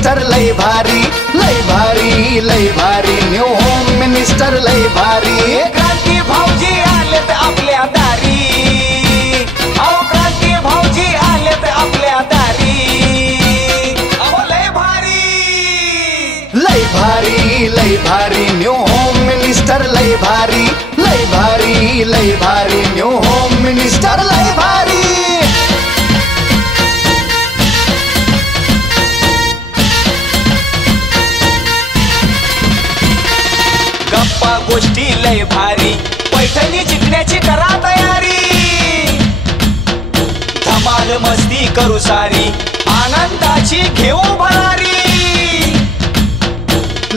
Minister लय भारी लय भारी लय भारी न्यू होम मिनिस्टर लय भारी क्रांती भाऊजी आलेत आपल्या दारी अहो क्रांती भाऊजी आलेत आपल्या दारी अहो लय भारी लय भारी न्यू होम मिनिस्टर लय भारी लय भारी लय भारी न्यू होम मिनिस्टर लय भारी गप्पा गोष्टी लय भारी पैठणी जिंकण्याची करा तयारी धमाल मस्ती करू सारी आनंदाची घेऊ भरारी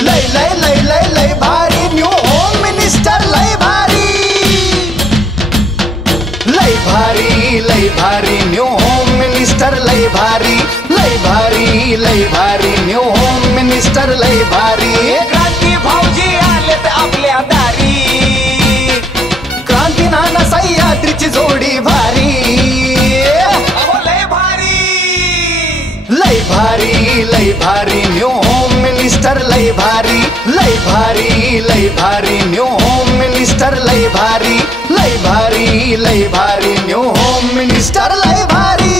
लय लय लय लय लय भारी न्यू होम मिनिस्टर लय भारी लय भारी न्यू होम मिनिस्टर लय भारी लय भारी न्यू होम मिनिस्टर लय भारी क्रांती भाऊजी आलेत आपल्या दारी क्रांती नाना सह्याद्रीची जोडी भारी अहो लय भारी न्यू होम मिनिस्टर लय भारी लय भारी न्यू होम मिनिस्टर लय भारी लय भारी न्यू होम मिनिस्टर लय भारी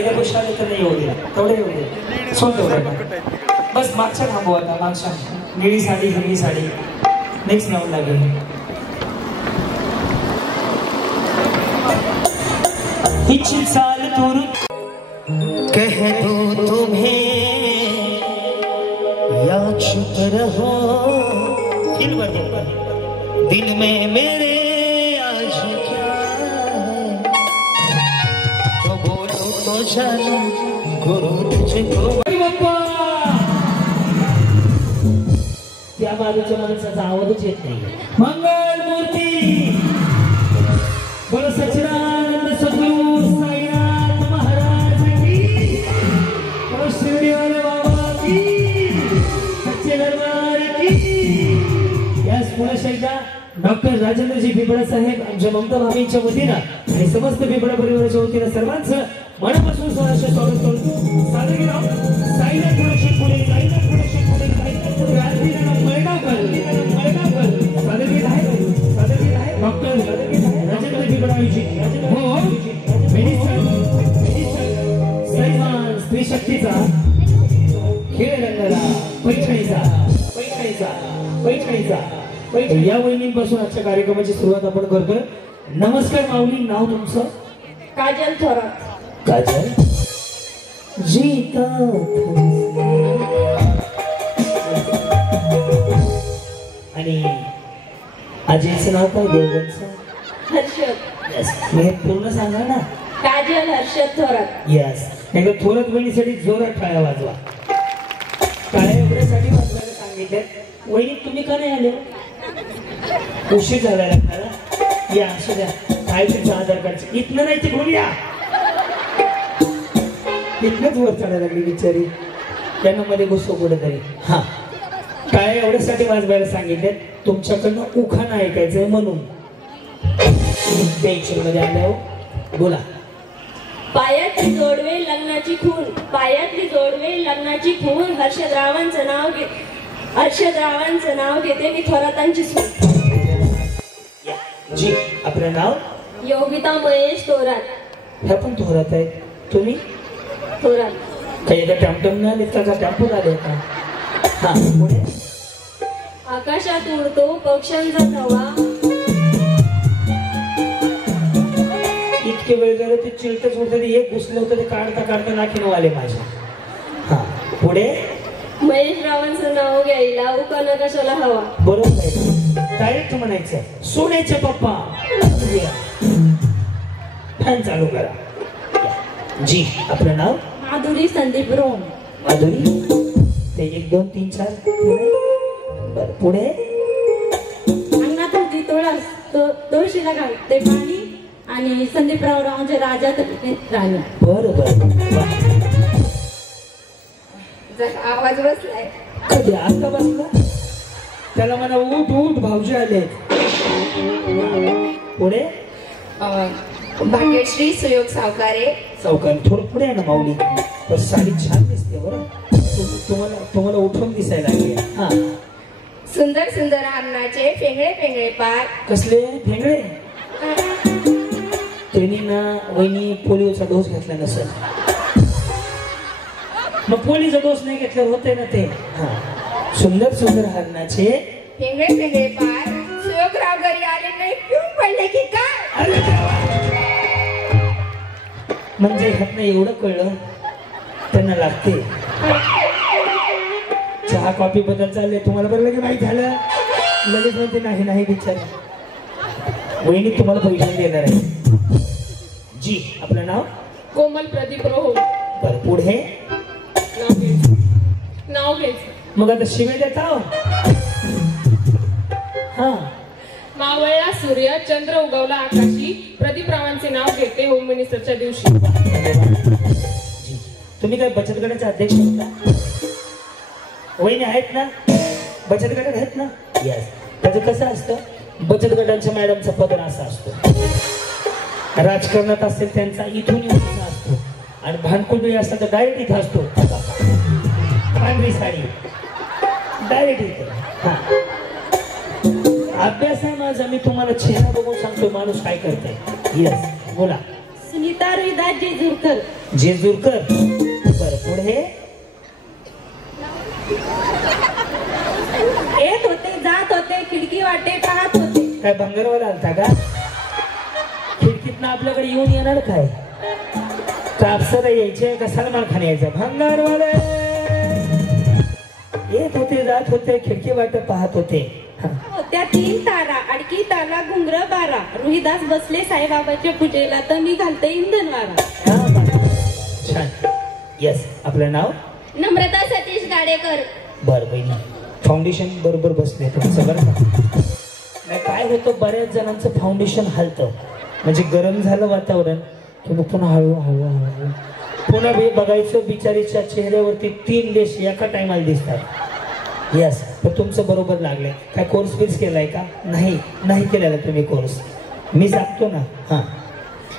पहिल्या गोष्टाने तर नाही येऊ दिला तेवढे येऊ दे सोड तेवढं बस मागच्या थांबू आता मागच्या निळी साडी हिरवी साडी नेक्स्ट लावून लागेल हिची चाल तुरु कह दो तुम्हें या चुप रहो दिल में मेरे आज क्या है तो बोलो तो जानू गुरु तुझको त्या बाजूच्या माणसाचा आवाजच येत नाही. मंगल मूर्ती बोलो सच्चिदानंद सद्गुरु साईनाथ महाराज की, बोलो शिर्डी वाले बाबा की, सच्चे दरबार की. याच पुन्हा एकदा डॉक्टर राजेंद्रजी बिबळा साहेब आमच्या ममता भाभींच्या वतीनं आणि समस्त बिबळा परिवाराच्या वतीनं सर्वांचं मनापासून स्वागत करतो. सादर केलं Sainath production Pune, Sainath production Pune, Sainath production Malgaonkar सादर केलं आहे डॉक्टर राजेंद्र बिबळाजी. हो सैमान स्त्री शक्तीचा खेळ रंगाला पैठणीचा या वहिनींपासून आजच्या कार्यक्रमाची सुरुवात आपण करतोय. नमस्कार माऊली, नाव तुमचं? काजल थोरात. काजल जीता आणि आजीचं नाव काय? देवगणचं हर्षद. यस. मी पूर्ण सांगा ना. काजल हर्षद थोरात. यस. एकदा थोरात बहिणीसाठी जोरात टाळ्या वाजवा. टाळ्या एवढ्यासाठी वाजवायला सांगितलं. वहिनी तुम्ही का नाही आले? उशीर झाला लागणार. या असू द्या. काय तुमचं आधार कार्ड? इथनं नाही तिकडून या. इथनच वर चढायला लागली बिचारी. त्यांना मध्ये घुसो कुठेतरी. हा टाळ्या एवढ्यासाठी वाजवायला सांगितले तुमच्याकडनं उखाणा ऐकायचंय म्हणून. टेन्शन मध्ये आल्यावर बोला. पायातली जोडवे लग्नाची खून, पायातली जोडवे लग्नाची खून. हर्षदरावांचं नाव घेते मी थोरातांची सून. जी आपलं नाव? योगिता महेश थोरात. ह्या पण थोरात आहे. तुम्ही थोरात. काही एका टॅम्पटम नाही आलेत का? टॅम्पोन आले का? हा पुढे. आकाशात उडतो पक्ष्यांचा थवा. इतके वेळ झाले ते चिलटच होतं. एक घुसलं होतं ते काढता काढता नाकीनं आले माझ्या. हा पुढे. महेश रावांचं नाव घ्यायला उकाना कशाला हवा. बरोबर आहे. डायरेक्ट म्हणायचं सोन्याचे पप्पा. फॅन चालू करा. जी आपलं नाव? माधुरी संदीप रोम. माधुरी. ते 1 2 3 4 बरं पुढे. अंगणात होती तुळस, तुळशीला घालते पाणी आणि संदीपराव रावचे राजा राणी. बरं बरं. आवाज बसलाय. कधी आता बसला? त्याला म्हणा उठ उठ भाऊजी आले. पुढे. भाग्यश्री सुयोग सावकारे. चौकान थोडं पुढे आहे ना माऊली. पण साडी छान दिसते बरं. तुम्हाला उठून दिसायला लागले. हा. सुंदर सुंदर अन्नाचे फेंगळे फेंगळे पार. कसले फेंगळे? त्यांनी ना वहिनी पोलिओचा डोस घेतला नसेल. मग पोलिओचा डोस नाही घेतल्यावर होते ना ते. हा. सुंदर सुंदर हरणाचे फेंगळे फेंगळे पार. सुयोगराव घरी आले नाही पिऊन पडले की काय? अरे देवा. म्हणजे ह्यातनं एवढं कळलं त्यांना लागते. चहा कॉफी बद्दल चालले तुम्हाला बरं लगे माहीत झालं. लगेच म्हणते नाही नाही बिचारी. वहिनी तुम्हाला पैसे देणार आहे. जी आपलं नाव? कोमल प्रदीप रोहो. बरं पुढे. नाव घ्यायचं. मग आता शिवे देता. हा. मावळला सूर्य, चंद्र उगवला आकाशी. प्रदीप रावांचे नाव घेते होम मिनिस्टरच्या दिवशी. तुम्ही काय बचत गटाचे अध्यक्ष होता? वहिनी आहेत ना? बचत गटात आहेत ना? यस. त्याचं कसं असतं? बचत गटांच्या मॅडमचा पगार असा असतो. राजकारणात असेल त्यांचा इथून इथून असतो आणि भानकुळी असतात तर डायरेक्ट इथं असतो. पांढरी साडी डायरेक्ट इथे. हा. अभ्यास आहे माझा. मी तुम्हाला चेहरा बघून सांगतोय माणूस काय करतोय. यस बोला. सुनीता रोहिदास जेजुरकर. जेजुरकर. बरं पुढे. येत होते जात होते खिडकी वाटे पाहत होते. काय भंगारवाला आलता का? खिडकीतनं आपल्याकडे येऊन येणार काय? कापसाला यायचे का सलमान खान यायचा? भंगारवाले येत होते जात होते खिडकी वाट पाहत होते. त्या 3 तारा अडकी तारा घुंगर बारा रोहिदास बसले साईबाबाच्या पूजेला तर मी घालते इंधन वारा. छान. येस, आपलं नाव? नम्रता सतीश गाडेकर. बर बहिणी, फाउंडेशन बरोबर बसले तुमचं बरं का? नाही काय होतं, बऱ्याच जणांचं फाउंडेशन हलतं, म्हणजे गरम झालं वातावरण की मग पुन्हा हळू पुन्हा बघायचं बिचारीच्या चेहऱ्यावरती 3 लेश एका टायमाला दिसतात. येस, पण तुमचं बरोबर लागलंय. काय कोर्स बिर्स केलाय का? नाही केलेला तुम्ही कोर्स, मी सांगतो ना. हां,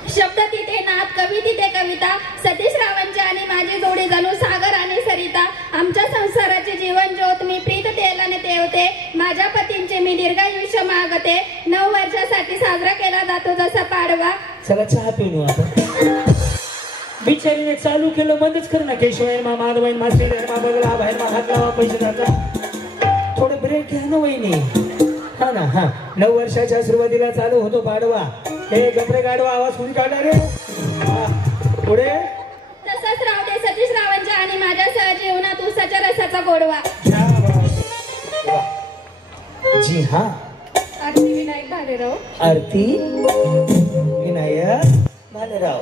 शब्द तिथे नाद, कवी तिथे कविता, सतीश रावांची आणि माझी जोडी जणू सागर आणि सरिता. आमच्या संसाराचे जीवन ज्योत मी प्रीत तेलाने तेवते, माझ्या पतींचे मी दीर्घायुष्य मागते. 9 वर्षासाठी साजरा केला जातो जसा पाडवा. चला चहा पिऊन येऊ आपण. बिचारीने चालू केलं, बंदच कर ना. केशवाय मा माधवाईन मासे मा बगला बाहेर मा हात लावा पैसे जातात. थोडं ब्रेक घ्या ना वहिनी. हा ना. हा, 9 वर्षाच्या सुरुवातीला चालू होतो पाडवा. हे गपरे गाडवा आवाज कुणी काढला रे? पुढे तसंच राहू दे सतीश रावांच्या आणि माझ्या सहजीवनात उसाच्या रसाचा गोडवा. जी हा. आरती विनायक भालेराव. आरती विनायक भालेराव.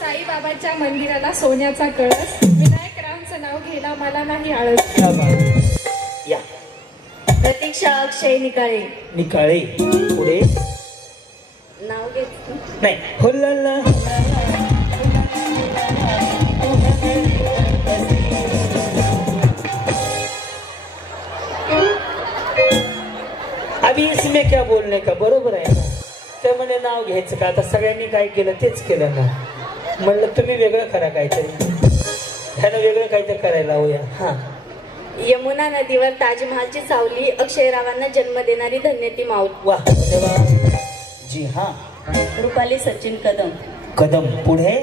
साईबाबांच्या मंदिराला सोन्याचा कळस, विनायकरावांचं नाव घ्यायला मला नाही आळस. या. प्रतीक्षा अक्षय निकाळे. निकाळे. पुढे नाव घेत नाही. हुल्ला अभी इसमें क्या बोलने का, बरोबर आहे ना. तर म्हणे नाव घ्यायचं का? आता सगळ्यांनी काय केलं तेच केलं ना. म्हणलं तुम्ही वेगळं करा काहीतरी, ह्यानं वेगळं काहीतरी करायला होऊया. हा. यमुना नदीवर ताजमहालची सावली, अक्षयरावांना जन्म देणारी धन्य ती माऊल. वा, धन्यवाद. जी हा. रुपाली सचिन कदम. कदम. पुढे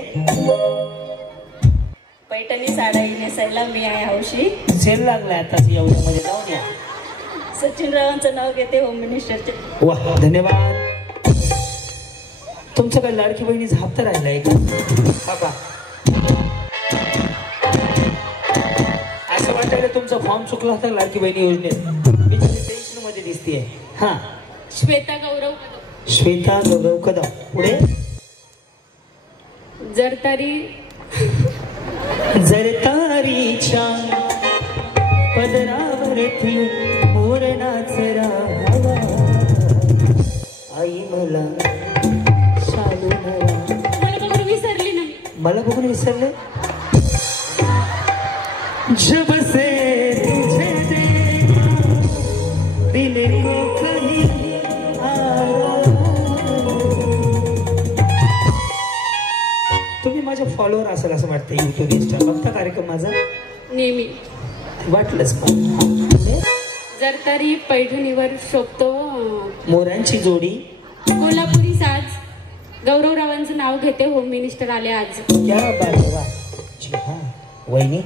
पैठणी साडी नेसायला मी आहे हौशी. सेल लागलाय आता एवढ्या मध्ये, जाऊन या. सचिन रावांचं नाव घेते होम मिनिस्टरचे. वा, धन्यवाद. तुमचं काय लाडकी बहिणीचा हप्ता राहिलाय का? असं वाटायला तुमचा फॉर्म चुकला होता लाडकी बहिणी योजनेत. टेन्शन मध्ये दिसतीये. हा. श्वेता गौरव कदम. श्वेता गौरव कदम. पुढे जरतारीच्या पदरावरती मोर नाचरा हवा, आई मला शालू भरा. मला बघून विसरली नाही. मला बघून विसरले. जब से तुझे देखा दिल को कहीं आया. तुम्ही माझे फॉलोअर असेल असं वाटतं. युट्यूब इंस्टा बघता कार्यक्रम माझा नेहमी. वाटलंच मला. जरतारी पैठणीवर शोभतो मोरांची जोडी, कोल्हापुरी साज, गौरवरावांचं नाव घेते होम मिनिस्टर आले आज. क्या बात आहे. वा. जी हा. वहिनी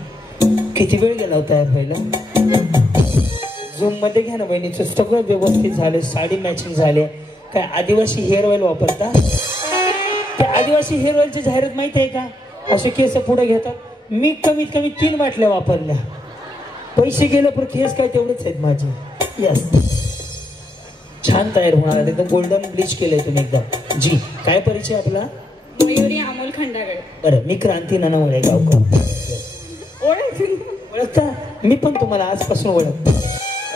किती वेळ गेला होता तयार व्हायला? झूम मध्ये घ्या ना वहिनीचं. सगळं व्यवस्थित झालं, साडी मॅचिंग झाले. काय आदिवासी हेअर ऑइल वापरता? त्या आदिवासी हेअर ऑइलची जाहिरात माहिती आहे का? असे केस पुढे घेतात. मी कमीत कमी 3 बाटल्या वापरल्या. पैसे गेले पण केस काय तेवढेच आहेत माझे. यस, छान तयार होणार आहे. एकदम गोल्डन ब्लीच केलंय तुम्ही एकदम. जी, काय परिचय आपला? मयुरी अमोल खंडागळे. बरं, मी क्रांती नानावळे गावकर. ओळखता? मी पण तुम्हाला आजपासून ओळखतो.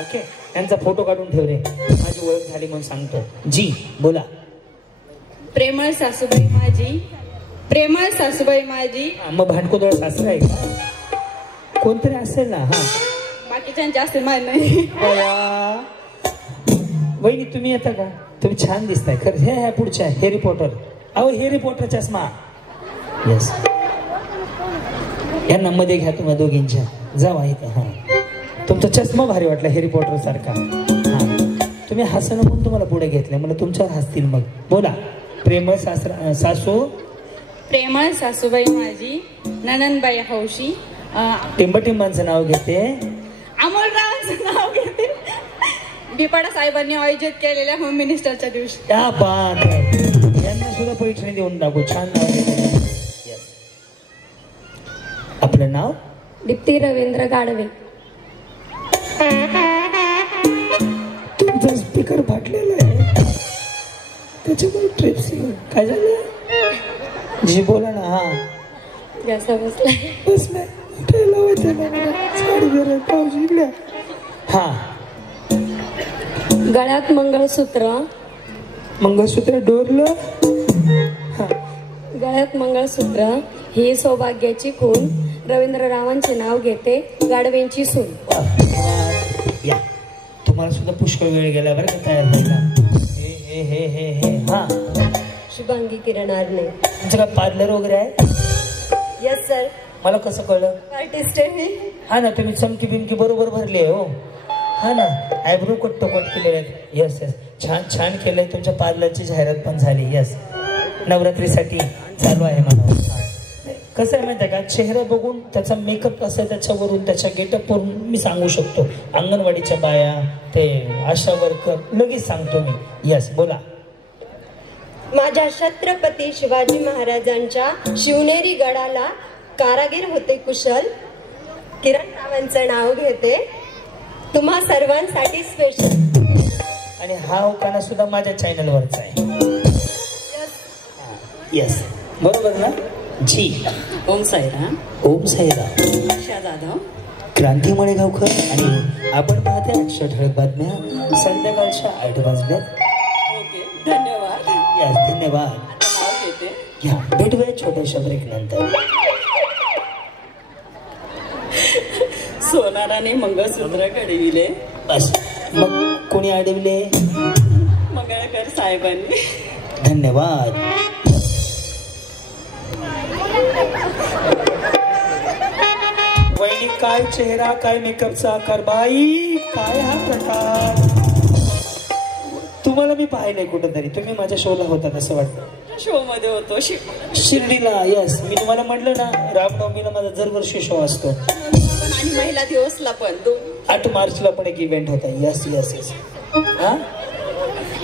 ओके, यांचा फोटो काढून ठेव रे, माझी ओळख झाली म्हणून सांगतो. जी बोला. प्रेमळ सासूबाई माझी, प्रेमळ सासूबाई माझी. मग भांडकोदळ सासरा आहे का? कोणतरी असेल ना. हा, बाकीच्या जास्त माहित नाही. वहिनी तुम्ही येता का? तुम्ही छान दिसताय खरं. हे ह्या पुढच्या हॅरी पॉटर. अहो हॅरी पॉटर चष्मा. येस, यांना मध्ये घ्या तुम्हा दोघींच्या. जावा इथं. हा, तुमचा चष्मा भारी वाटला हॅरी पॉटर सारखा. हा, तुम्ही हसणं म्हणून तुम्हाला पुढे घेतलंय. मला तुमच्यावर हसतील. मग बोला. प्रेमळ सासू. प्रेमळ सासूबाई माझी, ननंदबाई हौशी. टिंबाटिंबांचं नाव घेते. अमोलरावांचं नाव घेते. बिपाडा साहेबांनी आयोजित केलेल्या होम मिनिस्टरच्या दिवशी. क्या बात आहे. यांना सुद्धा पैठणी देऊन टाकू. छान नाव घेते. आपलं नाव? दीप्ती रवींद्र गाडवे. स्पीकर फाटलेला आहे त्याच्यामुळे ट्रिप्स काय झालं जी बोला ना. हा कसा बसलाय? बसलाय उठायला पाऊस. हा गळ्यात मंगळसूत्र. मंगळसूत्र डोरलं. गळ्यात मंगळसूत्र ही सौभाग्याची खून. रवींद्र रावांचे नाव घेते गाढवेंची सून. या तुम्हाला सुद्धा पुष्कळ वेळ गेला बरं का तयार व्हायला. हे हे हे हे हे हा शुभांगी किरण आरणे. तुमचं काय पार्लर वगैरे आहे? Yes sir. मला कसं कळलं? आर्टिस्ट आहे मी. हा ना तुम्ही चमकी बिमकी बरोबर भरली आहे. हो हा ना आयब्रो कट केलेले आहेत. यस यस छान छान केलंय. तुमच्या पार्लरची जाहिरात पण झाली. यस नवरात्रीसाठी चालू आहे म्हणा. कसं आहे माहिती आहे का चेहरा बघून त्याचा मेकअप कसं आहे त्याच्यावरून त्याच्या गेटअपवरून मी सांगू शकतो. अंगणवाडीच्या बाया ते आशा वर्कर लगेच सांगतो मी. यस बोला. माझ्या छत्रपती शिवाजी महाराजांच्या शिवनेरी गडाला कारागीर होते कुशल. किरण रावांचं नाव घेते तुम्हा सर्वांसाठी स्पेशल. आणि हा उखाणा सुद्धा माझ्या चॅनलवरचा आहे. यस बरोबर ना जी. ओम साईराम. ओम साईराम. आशा जाधव. क्रांती मळेगावकर आणि आपण पाहते 8 ठळक बातम्या संध्याकाळच्या 8 वाजल्यात. ओके धन्यवाद. यस धन्यवाद. नाव घेते. घ्या भेटूया छोट्याशा ब्रेक नंतर. सोनाराने मंगळसूत्र घडविले. बस मग कोणी अडवले? मंगळकर साहेबांनी. धन्यवाद. वहिनी काय चेहरा काय मेकअपचा आकार बाई काय हा प्रकार. तुम्हाला मी पाहिलंय कुठंतरी. तुम्ही माझ्या शोला होता असं वाटतं. शो मध्ये होतो शिर्डीला. यस मी तुम्हाला म्हटलं ना रामनवमीला माझा दरवर्षी शो असतो. आणि महिला दिवसला पण 8 मार्चला पण एक इव्हेंट होता. Yes yes yes. हा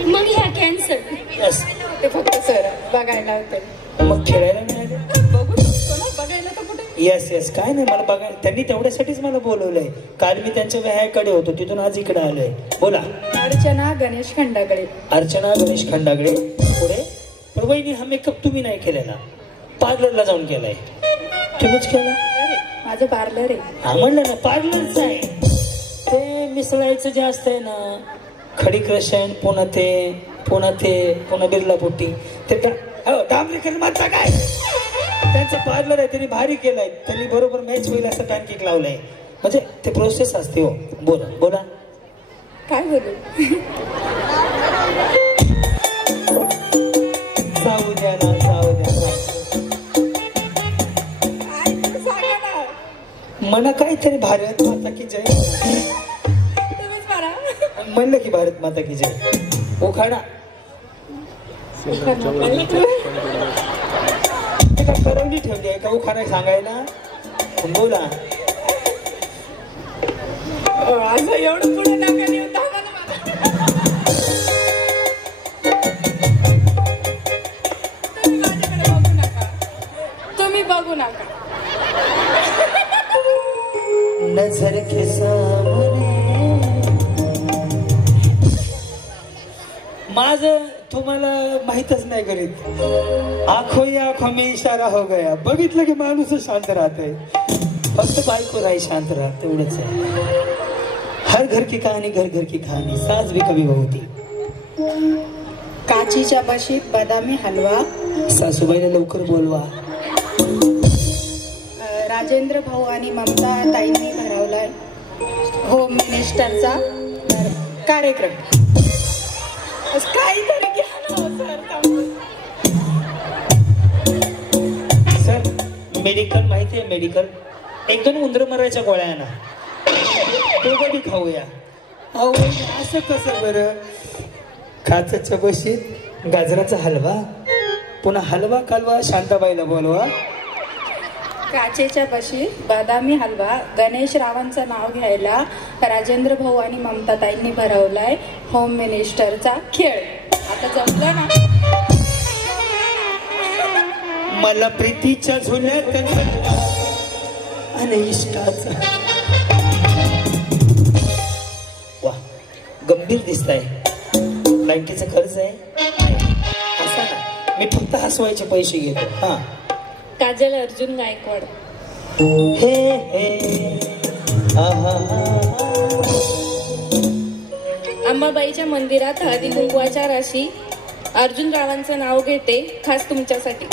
मग ह्या कॅन्सर. यस ते फक्त सर बघायला होते. मग खेळायला मिळाले. बघू शकतो ना बघायला तर कुठे. यस यस काय नाही मला बघायला त्यांनी तेवढ्यासाठीच मला बोलवलंय. काल मी त्यांच्या व्यायाकडे होतो तिथून आज इकडे आलोय. बोला. अर्चना गणेश खंडागळे. अर्चना गणेश खंडागळे. पुढे पण वहिनी हा मेकअप तुम्ही नाही केलेला पार्लरला जाऊन केलाय. तुम्हीच केला? माझं पार्लर आहे. हा म्हणलं ना पार्लरच आहे. ते मिसळायचं जे असतंय ना खडीक रसायन पुन्हा बिर्ला पोटी ते डांबरीकर मारता काय त्यांचं पार्लर आहे. त्यांनी भारी केलंय. त्यांनी बरोबर मॅच होईल असं पॅनकेक लावलंय. म्हणजे ते प्रोसेस असते. हो बोला बोला. काय बोलू? जाऊ द्या ना जाऊ द्या. मला काहीतरी भारत माता की जय म्हणलं की भारत माता की जय. उखाणा करवली ठेवली आहे का उखाणा सांगायला. बोला. असं एवढं पुढे नका नेऊ. तुम्ही बघू नका. नजर के सामने माझं तुम्हाला माहितच नाही गणित. आखो या आखो में इशारा हो गया. बघितलं की माणूसच शांत राहतंय. फक्त बायको राही शांत राहत तेवढंच आहे. हर घर की कहाणी घर घर की कहाणी साज भी कभी होती. काचीच्या बशीत बदामी हलवा. सासूबाईला लवकर बोलवा. राजेंद्र भाऊ आणि ममता ताईंनी भरवलाय होम मिनिस्टरचा कार्यक्रम. काहीतरी घ्या ना सर. मेडिकल माहिती आहे मेडिकल. 1-2 उंदरं मरायच्या गोळ्या आहे ना तो कधी खाऊया. अहो असं कसं बरं. काचच्या बशीत गाजराचा हलवा पुन्हा हलवा कालवा शांताबाईला बोलवा. काचेच्या बशीत बदामी हलवा. गणेश रावांचं नाव घ्यायला राजेंद्र भाऊ आणि ममता ताईंनी भरवलाय होम मिनिस्टरचा खेळ. आता जमलं ना. मला प्रीतीच्या झुल्यात आणि इष्टाचा. वा गंभीर दिसताय. बँकेचं कर्ज आहे? हसा ना, मी फक्त हसवायचे पैसे घेतो. हा. काजल अर्जुन गायकवाड. हे हे अंबाबाईच्या मंदिरात हळदी कुंकवाच्या राशी अर्जुन रावांचं नाव घेते खास तुमच्यासाठी.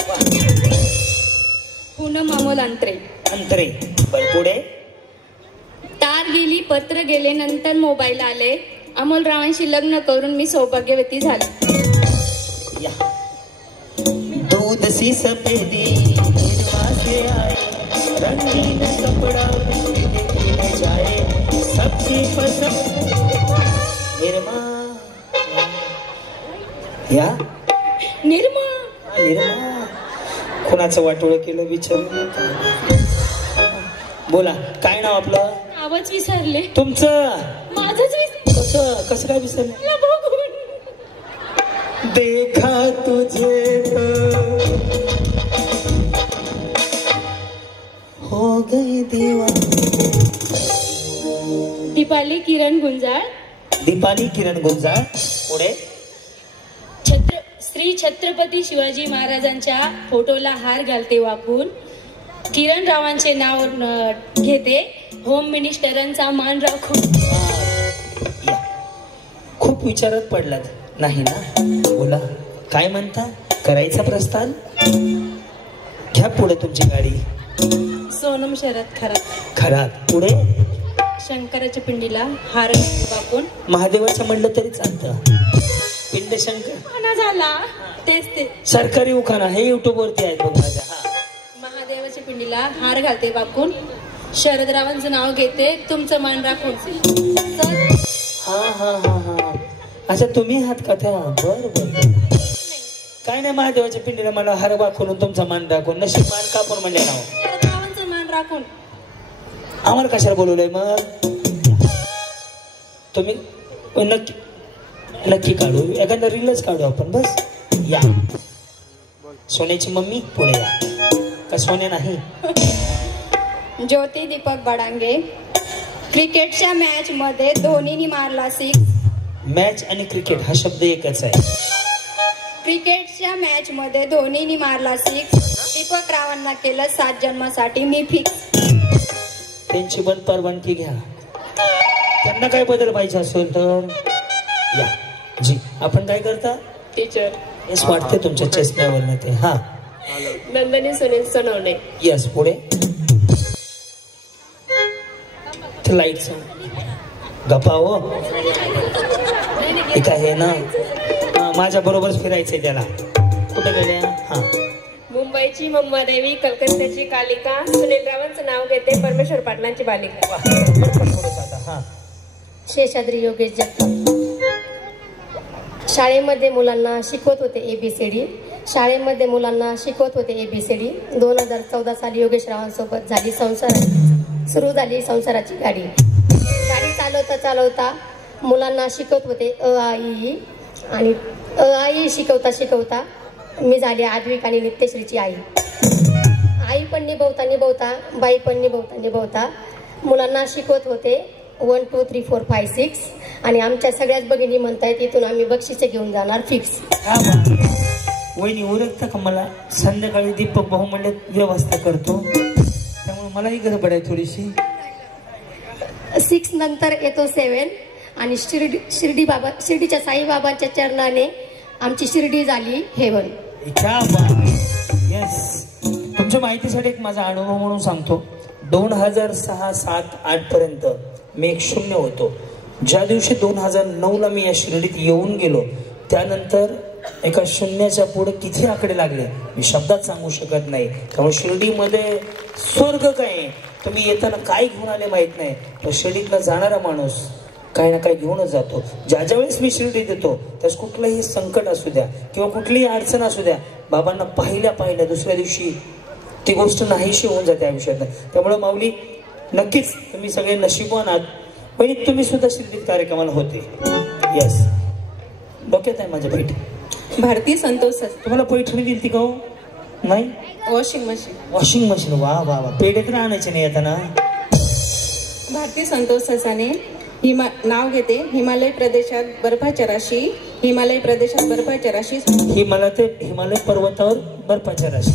पूनम अमोल अंतरे. अंतरे. बर पुढे. तार गेली पत्र गेले नंतर मोबाईल आले अमोल रावांशी लग्न करून मी सौभाग्यवती झाले. या. दूध सी सफेदी हिरवा से आए रंगीन कपड़ा देखने जाए सबकी पसंद निर्मा. या निर्मा. निर्मा. कोणाचं वाटोळं केलं विचारू. बोला काय नाव आपलं? आवाज विसरले. तुमचं? माझंच विसरले. कसं काय विसरलं? देखा तुझे हो गई दीवानी. दीपाली किरण गुंजाळ. दीपाली किरण गुंजाळ. पुढे. श्री छत्रपती शिवाजी महाराजांच्या फोटोला हार घालते वाकून किरण रावांचे नाव घेते होम मिनिस्टरांचा मान राखून. खूप विचारात पडलात नाही ना? बोला काय म्हणता? करायचा प्रस्थान? घ्या पुढे तुमची गाडी. सोनम शरद खरात. खरात. पुढे. शंकराच्या पिंडीला हार वाकून. महादेवाचं म्हणलं तरी चालतं. पिंड शंकर झाला तेच ते सरकारी उखाणा हे युट्यूब वरती आहे बघ माझ्या. महादेवाच्या पिंडीला हार घालते वाकून शरदरावांचं नाव घेते तुमचं मान राखून. हा हा हा हा. अच्छा तुम्ही आहात का त्या? बर बर. काय नाही महादेवाच्या पिंडीला मला हार वाकून तुमचा मान राखून नशीब मान कापून म्हणले नाव. शरदरावांचं मान राखून. आम्हाला कशाला बोलवलंय मग? तुम्ही नक्की नक्की काढू एखादा रीलच काढू आपण. बस या. सोन्याची मम्मी पुढे या. का सोन्या नाही? ज्योती दीपक बडांगे. क्रिकेटच्या मॅच मध्ये धोनीने मारला 6. मॅच आणि क्रिकेट हा शब्द एकच आहे. क्रिकेटच्या मॅच मध्ये धोनीने मारला 6. दीपक रावांना केलं 7 जन्मासाठी मी फिक्स. त्यांची पण परवानगी घ्या. त्यांना काय बदल पाहिजे असेल तर या. जी आपण काय करता? टीचर. येस वाटते तुमच्या चष्म्यावरनं ते. हा. नंदनी सुनील सोनवणे. यस पुढे. लाईट गप्पा हो हे ना माझ्या बरोबरच फिरायचंय त्याला. कुठे गेल्या? हा. मुंबईची मुंबादेवी कलकत्त्याची कालिका सुनील रावांचं नाव घेते परमेश्वर पाटलांची बालिका. हा. शेषाद्री योगेश जगताप. शाळेमध्ये मुलांना शिकवत होते ABCD. शाळेमध्ये मुलांना शिकवत होते ABCD. 2014 साली योगेश रावांसोबत झाली सुरू झाली संसाराची गाडी. गाडी चालवता चालवता मुलांना शिकवत होते अ आ इ आणि अ आ इ शिकवता शिकवता मी झाली आद्विक आणि नित्यश्रीची आई. आई पण निभवता निभवता बाई पण निभवता निभवता मुलांना शिकवत होते 1 2 3 4 5 6 आणि आमच्या सगळ्याच भगिनी म्हणतायत इथून आम्ही बक्षिसे घेऊन जाणार फिक्स. वहिनी ओळखता का मला? संध्याकाळी दीपक भाऊ म्हणले व्यवस्था करतो त्यामुळे मलाही गडबड आहे थोडीशी. 6 नंतर येतो 7 आणि शिर्डीच्या साईबाबांच्या चरणाने आमची शिर्डी झाली हेवन. यस. तुमच्या माहितीसाठी एक माझा अनुभव म्हणून सांगतो. 2006, 7, 8 पर्यंत मी एक शून्य होतो. ज्या दिवशी 2009ला मी या शिर्डीत येऊन गेलो त्यानंतर एका शून्याच्या पुढे किती आकडे लागले मी शब्दात सांगू शकत नाही. त्यामुळे शिर्डीमध्ये स्वर्ग काय तुम्ही येताना काय घेऊन आले माहित नाही. तर शिर्डीतला जाणारा माणूस काही ना काही घेऊनच जातो. ज्या वेळेस मी शिर्डीत येतो त्यास कुठलंही संकट असू द्या किंवा कुठलीही अडचण असू द्या बाबांना पाहिल्या दुसऱ्या दिवशी ती गोष्ट नाहीशी होऊन जाते आयुष्यात. त्यामुळे माऊली नक्कीच तुम्ही सगळे नशीबवान आहात. पण तुम्ही सुद्धा शिर्डीत कार्यक्रमाला होते. यस. डोक्यात आहे माझ्या पैठी. भारती संतोष. तुम्हाला पैठणी दिली ती का हो? नाही. Washing machine. Washing machine. वा वा वा. पेढे तर आणायचे नाही येताना. भारती संतोष ससाने नाव घेते हिमालय प्रदेशात बर्फाच्या राशी हिमालय प्रदेशात बर्फाच्या राशी. हिमालय पर्वतावर बर्फाच्या राशी.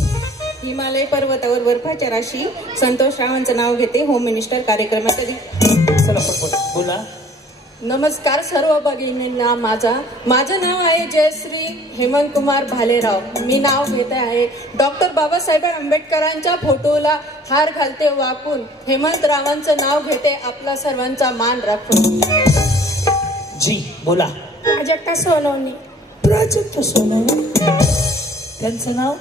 हिमालय पर्वतावर बर्फाच्या राशी. संतोष रावांचं नाव घेते होम मिनिस्टर कार्यक्रमाच्या चला पटपट बोला. नमस्कार सर्व भगिनींना. माझं नाव आहे जयश्री हेमंत कुमार भालेराव. मी नाव घेते आहे डॉक्टर बाबासाहेब आंबेडकरांच्या फोटोला हार घालते वाकून. हेमंत रावांचं नाव घेते आपला सर्वांचा मान राखून. जी बोला. प्राजक्ता सोनवणे. प्राजक्ता सोनवणे त्यांचं नाव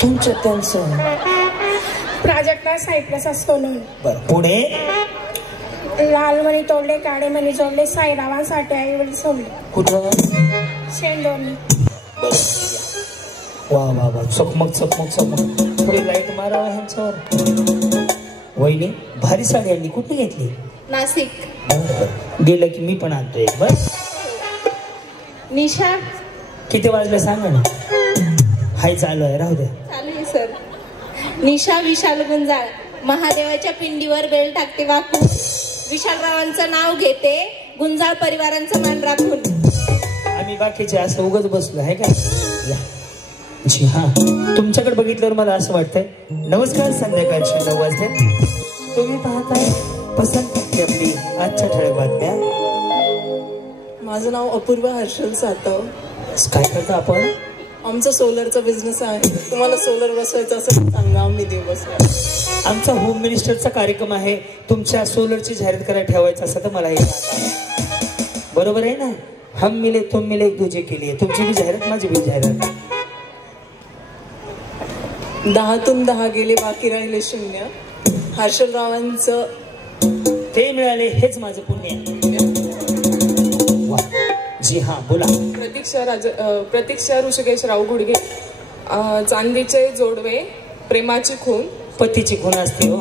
तुमचं त्यांचं. प्राजक्ता साईप्रसाद सोनवणे. बरं पुढे. लाल मणी तोडले काळे मणी जोडले साईरावांसाठी आई वडील सोडले. कुठं? शेंदोरणी. वा वा वा चकमक. थोडी लाईट मारावा ह्यांच्यावर. वहिनी भारी साडी आणली. कुठे घेतली? नाशिक. गेलं की मी पण आणतोय. बर निशा. किती वाजले सांगा ना. हाय चालू आहे राहू द्या. चालू आहे सर. निशा विशाल गुंजाळ. महादेवाच्या पिंडीवर बेल टाकते वाकून. विशालरावांचं नाव घेते गुंजाळ परिवारांचा मान राखून. आम्ही बाकीचे असं उगाच बसलो आहे का. जी हा तुमच्याकडे बघितल्यावर मला असं वाटतंय. नमस्कार. संध्याकाळचे 9 वाजले. तुम्ही पाहताय पसंत आपली आजच्या ठळक बातम्या. माझं नाव अपूर्वा हर्षल सातव. काय करतो आपण? आमचा सोलरचा बिझनेस आहे. तुम्हाला सोलर बसवायचं असेल सांगा, आम्ही देऊ बसवा. आमचा होम मिनिस्टरचा कार्यक्रम आहे. तुमच्या सोलरची जाहिरात करायला ठेवायचं असं तर मला हे बरोबर आहे ना. हम मिले तुम मिले एक दूजे के लिए. तुमची बी जाहिरात माझी बी जाहिरात. 10तून 10 गेले बाकी राहिले 0. हर्षलरावांचं ते मिळाले हेच माझं पुण्य आहे. जी हा बोला. प्रतीक्षा ऋषिकेशराव गुडगे. चांदीचे जोडवे. प्रेमाची खून. पतीची खून असते हो.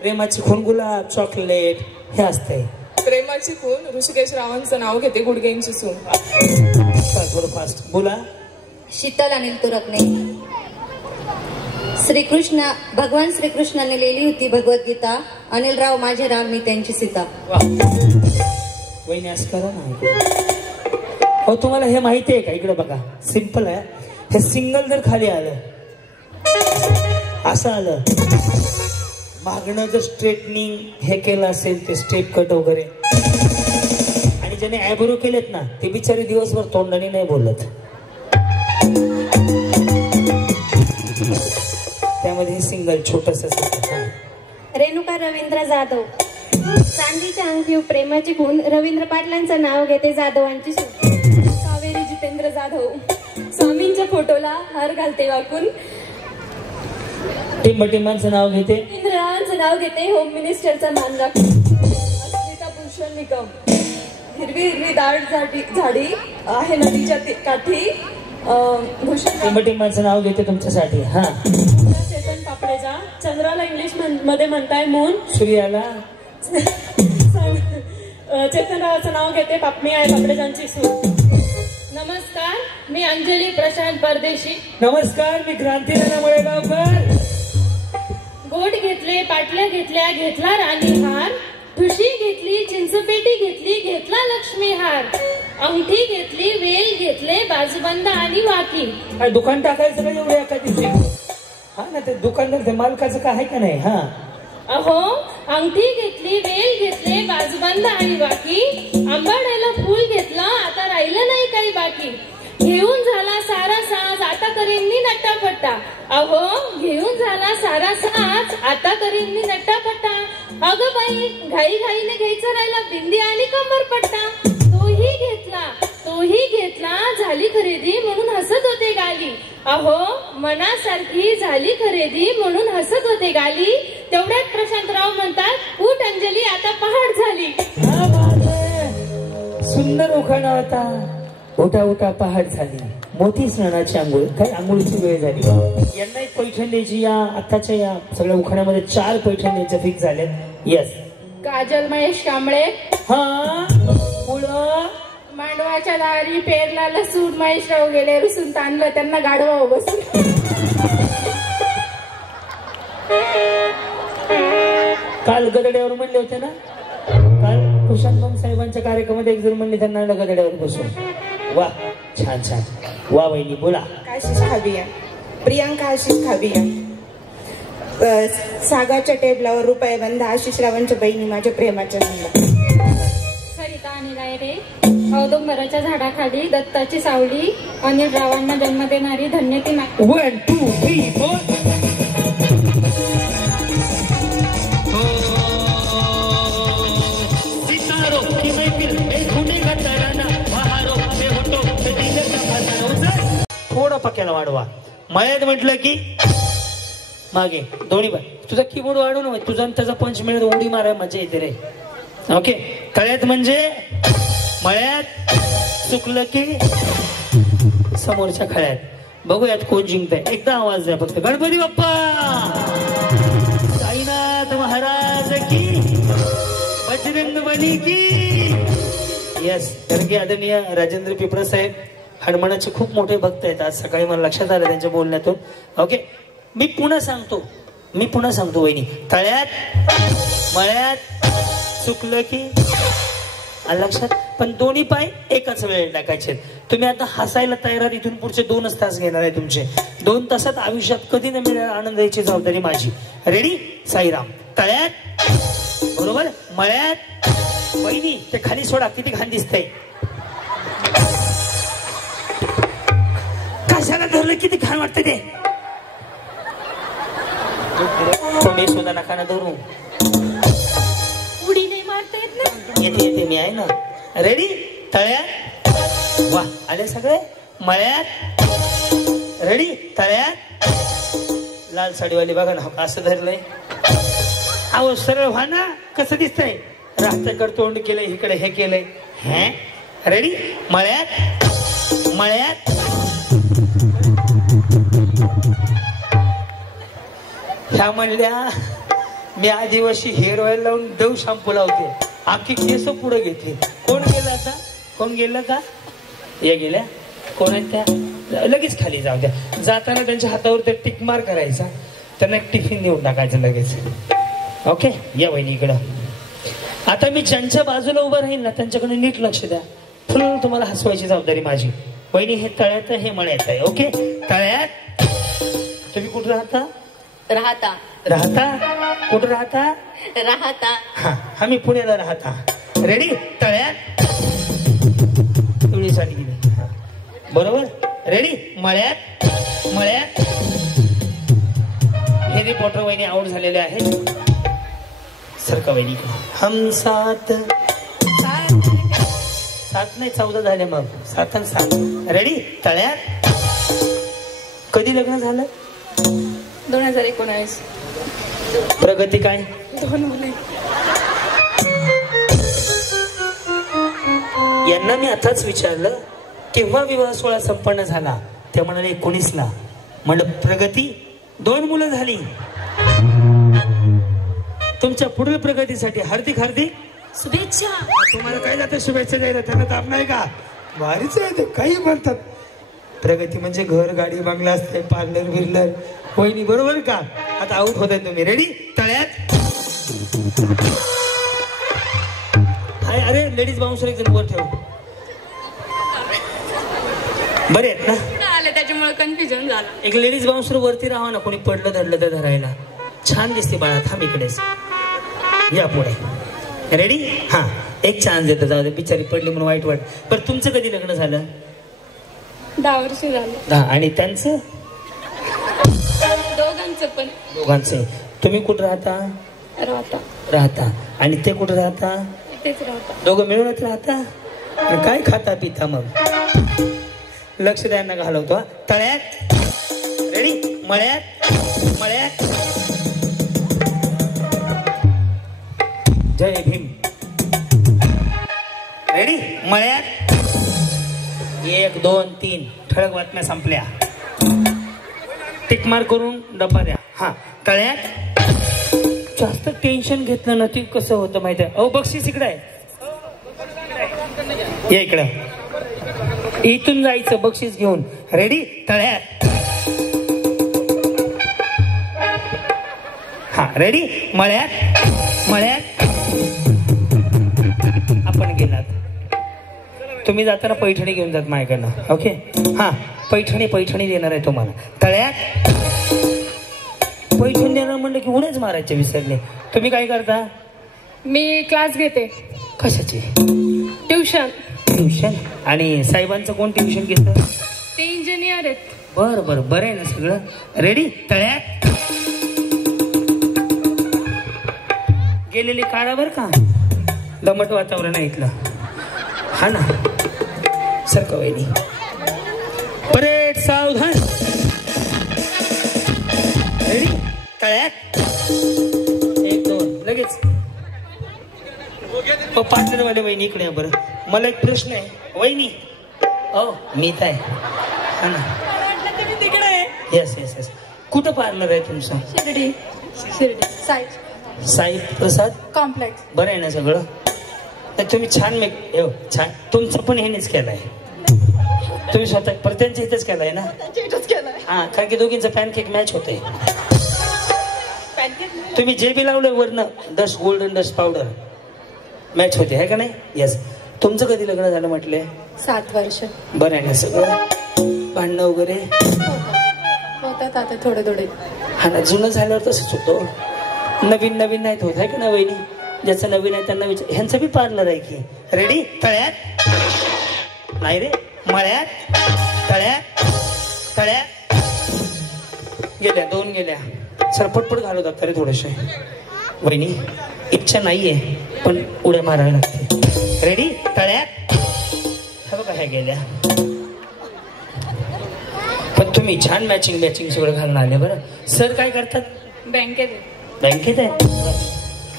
प्रेमाची खून गुलाब चॉकलेट हे असते. प्रेमाची खून ऋषिकेशरावांचं नाव घेते गुडगेंची सून. थोडं फास्ट बोला. शीतल अनिल तुरकणे. भगवान श्रीकृष्णाने लिहिली होती भगवद्गीता. अनिलराव माझे राम मी त्यांची सीता. वहिनी असं करा ना. हो तुम्हाला हे माहिती आहे का? इकडे बघा सिंपल आहे. हे सिंगल जर खाली आलं असं आलं मागणं जर स्ट्रेटनिंग हे केलं असेल ते स्टेप कट वगैरे आणि ज्याने ॲब्रो केलेत ना ते बिचारे दिवसभर तोंडाने नाही बोलत. त्यामध्ये हे सिंगल छोटस. रेणुका रवींद्र जाधव. चांदीच्या अंगठी प्रेमाची खून. रवींद्र पाटलांचं नाव घेते जाधवांची सून. कावेरी जितेंद्र जाधव. स्वामींच्या फोटोला हार घालते वाकून. टिंबटिंबांचं नाव घेते. इंद्रांचं नाव घेते होम मिनिस्टरचा मान राखून. अस्मिता भूषण निकम. हिरवी दाट झाडी आहे नदीच्या काठी. भूषण टिंबटिंबांचं नाव घेते तुमच्यासाठी. हा. चेतन पापडेजा. चंद्राला इंग्लिश मध्ये म्हणताय मून. सूर्याला. चेतनरावाचं नाव घेते पापणी आहे पापडेजांची सून. नमस्कार मी अंजली प्रशांत परदेशी. नमस्कार मी क्रांतीनाना मळेगावकर. गोड घेतले पाटल्या घेतल्या घेतला राणी हार. ठुशी घेतली चिंचपेटी घेतली घेतला लक्ष्मी हार. अंगठी घेतली वेल घेतले बाजूबंद आणि वाकी. दुकान टाकायचं का एवढ्या एका दिवशी. हा ना ते दुकानदार मालकाचं काय आहे का नाही. हा अहो अंगठी घेतली वेल घेतले बाजूबंद आणि वाकी. आंबाड्याला फूल घेतलं आता राहिलं नाही काही बाकी. घेऊन झाला सारा साज आता करीन मी नट्टापट्टा. अहो घेऊन झाला सारा साज आता करीन मी नट्टापट्टा. अगं बाई घाई घाईने घ्यायचं राहिला बिंदी आणि कंबरपट्टा. तोही घेतला झाली खरेदी म्हणून हसत होते गाली. अहो मनासारखी झाली खरेदी म्हणून हसत होते गाली. तेवढ्यात प्रशांतराव म्हणतात उठ अंजली आता पहाट झाली. सुंदर उखाणा होता. उठा उठा पहाट झाली. मोठी स्नानाची आंघोळ. काही आंघोळीची वेळ झाली. यांना एक पैठण द्यायची. या आताच्या या सगळ्या उखाण्यामध्ये 4 पैठण द्यायच्या फिक्स झाल्यात. येस. काजल महेश कांबळे. हा पुढं. मांडवाच्या दारी पेरला लसूण. महेशराव गेले रुसून ताणलं त्यांना गाडवा बसून. काल गदड्यावर म्हणले होते ना. काल कुशांत साहेबांच्या कार्यक्रमात एक जण म्हणले त्यांना लगदड्यावर बसून. वा छान छान. वा वहिनी बोला. आशिष खाबिया, प्रियांका आशिष खाबिया. सागाच्या टेबलावर रुपये बंद आशिष रावांच्या बहिणी माझ्या प्रेमाच्या झाल्या. सरिता आणि गायरे औदुंबराच्या झाडाखाली दत्ताची सावली अनिल रावांना जन्म देणारी धन्य ती 1 2 3 4. थोडं पक्याला वाढवा. मळ्यात म्हटलं की मागे दोन्ही बाय. तुझा कीबोर्ड वाढव ना, तुझा त्याचा पंच मिळत उडी माराय मजा येते रे. ओके. तळ्यात म्हणजे मळ्यात, चुकलं की समोरच्या खळ्यात. बघूयात कोण जिंकतंय. एकदा आवाज द्या फक्त. गणपती बाप्पा, साईनाथ महाराज की, बजरंग बली की. येस. कारण की आदरणीय राजेंद्र पिपळा साहेब हनुमानाचे खूप मोठे भक्त आहेत. आज सकाळी मला लक्षात आलं त्यांच्या बोलण्यातून. ओके. मी पुन्हा सांगतो वहिनी. तळ्यात, मळ्यात, चुकलं की लक्षात. पण दोन्ही पाय एकाच वेळेला टाकायचे. तुम्ही आता हसायला तयार. इथून पुढचे 2 तास घेणार आहे तुमचे. 2 तासात आयुष्यात कधी न मिळेल आनंद याची जबाबदारी माझी. रेडी? साईराम. तळ्यात बरोबर, मळ्यात. वहिनी ते खाली सोडा, किती घाण दिसतंय. कशाला धरलं, किती घाण वाटतं ते. तुम्ही सुद्धा नका ना धरू. उडी नाही मारता येत ना. येते मी आहे ना. रेडी? तळ्यात. वा आले सगळे. मळ्यात. रेडी? तळ्यात. लाल साडीवाली बघा ना असं धरलंय. अहो सरळ व्हा ना. कसं दिसतंय. राष्ट्राकडे तोंड केलंय, इकडे हे केलंय. हे रेडी? मळ्यात. मळ्यात. ह्या म्हणल्या मी आदिवासी हेअर ऑइल लावून डव शॅम्पू लावते. आखी केस पुढे घेतली. कोण गेला आता? कोण गेलं का? या गेल्या. कोण आहेत त्या? लगेच खाली जाऊ द्या. जाताना त्यांच्या हातावर ते टिक मार करायचा. त्यांना एक टिफिन देऊन टाकायचं लगेच. ओके. या वहिनी इकडं. आता मी ज्यांच्या बाजूला उभं राहील ना त्यांच्याकडे नीट लक्ष द्या. फुल तुम्हाला हसवायची जबाबदारी माझी. वहिनी हे तळ्यात हे मळ्यात आहे. ओके. तळ्यात. तुम्ही कुठं राहता? राहता. कुठं राहता? हा आम्ही पुण्याला राहता. रेडी? तळ्यात. तुळी साडी गेली बरोबर. रेडी? मळ्यात. मळ्यात. हे रिपोर्टर वहिनी आउट झालेले आहेत. सरका वहिनी. हम सात नाही 14 झाले मग. 7 आणि 7. रेडी? तळ्यात. कधी लग्न झालं? 2019. प्रगती काय? 2 मुले. यांना मी आताच विचारलं केव्हा विवाह सोहळा संपन्न झाला. ते म्हणाले 19ला. म्हणलं प्रगती 2 मुलं झाली. तुमच्या पुढील प्रगतीसाठी हार्दिक हार्दिक शुभेच्छा. तुम्हाला काय जातं शुभेच्छा द्यायला? त्यांना ताप नाही का? भारीच आहे ते. काही म्हणतात. प्रगती म्हणजे घर, गाडी, बंगला असते, पार्लर बिर्लर. वहिनी बरोबर का? आता आऊट होत आहे तुम्ही. रेडी? तळ्यात. अरे लेडीज बाउन्सर एक जण वर ठेव. बरे आहेत ना? आले त्याच्यामुळे कन्फ्युजन झालं. एक लेडीज बाउन्सर वरती राहा ना. कोणी पडलं धरलं तर धरायला छान दिसते. बाळा थांब इकडेच. या पुढे. रेडी? हा एक चान्स देतो. जाऊ दे बिचारी पडली म्हणून वाईट वाट. पण तुमचं कधी लग्न झालं? 10 वर्ष झालं. 10. आणि त्यांचं? दोघांचं पण. दोघांचं. तुम्ही कुठं राहता? राहता. आणि ते कुठं राहता? तेच राहता. दोघं मिळूनच राहता. काय खाता पिता मग? लक्ष द्यायला घालवतो. तळ्यात. रेडी? मळ्यात. मळ्यात. जय भीम. रेडी? मळ्यात. 1 2 3 ठळक बातम्या संपल्या. टिकमार करून डब्बा द्या. हा तळ्यात. जास्त टेन्शन घेतलं ना ती कसं होतं माहिती आहे? अहो बक्षीस इकडे आहे. या इकडं. इथून जायचं बक्षीस घेऊन. रेडी? तळ्यात. हा रेडी? मळ्यात. मळ्यात. तुम्ही जाताना पैठणी घेऊन जात माझ्याकडनं. ओके हा, पैठणी देणार आहे तुम्हाला. तळ्यात पैठणी देणार म्हणलं की उड्याच मारायचे विसरले. तुम्ही काय करता? मी क्लास घेते. कशाची? ट्युशन. आणि साहेबांचं कोण ट्युशन घेतं? ते इंजिनियर आहेत. बरं आहे ना सगळं रेडी? तळ्यात गेलेले काढा बर का, दमट वातावरण आहे इथलं. हा ना, सरका वहिनी. परेड सावधान. रेडी? तळ्यात 1 2 लगेच. पार्टनरवाले वहिनी इकडे आहे. बरं, मला एक प्रश्न आहे वहिनी. मी काय? हा ना, येस. कुठं पार्लर आहे तुमचं? शिर्डी साई प्रसाद कॉम्प्लेक्स. बरं आहे ना सगळं? तुम्ही छान छान. तुमचं पण ह्यानेच केलंय तुम्ही स्वतः? परत्यांच्या इथेच केलंय ना? हा, कारण की दोघींचं पॅनकेक मॅच होतंय. तुम्ही जे बी लावलंय वरनं dust, golden dust powder match होते है का नाही? येस. तुमचं कधी लग्न झालं म्हटले? 7 वर्ष. बरं आहे ना सगळं? भांडणं वगैरे होतात आता थोडे. हा ना, जुनं झाल्यावर तसंच होतो. नवीन नाहीत होत आहे का ना वहिनी? ज्याचं नवीन आहे त्यांना विचार. ह्यांचं बी पार्लर आहे की? रेडी? तळ्यात नाही रे, मळ्यात. तळ्यात गेल्या 2 गेल्या. सर पटपट घालवतात तरी थोडेसे. वहिनी इच्छा नाहीये पण उड्या माराव्या लागते. रेडी? तळ्यात. हे बघा ह्या गेल्या. पण तुम्ही छान मॅचिंग सगळं घालून आले. बरं, सर काय करतात? बँकेत आहे.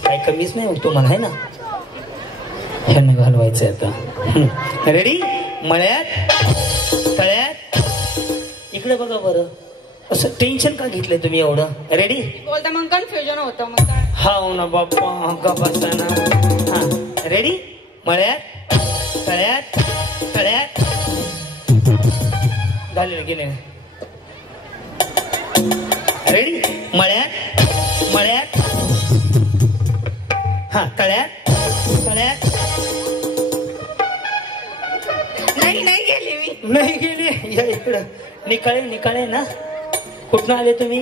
काय कमीच नाही होत तुम्हाला आहे ना? ह्यांना घालवायचंय आता. रेडी? मळ्यात तळ्यात. इकडे बघा बरं, असं टेन्शन का घेतलंय तुम्ही एवढं? रेडी? बोलता मग कन्फ्युजन होतं. मग हा ना बाप्पा, का बसताना. हा, रेडी? मळ्यात तळ्यात झाले गेले. रेडी? मळ्यात हा, तळ्यात. नाही गेली. या इकडं. निकाळे ना? कुठनं आले तुम्ही?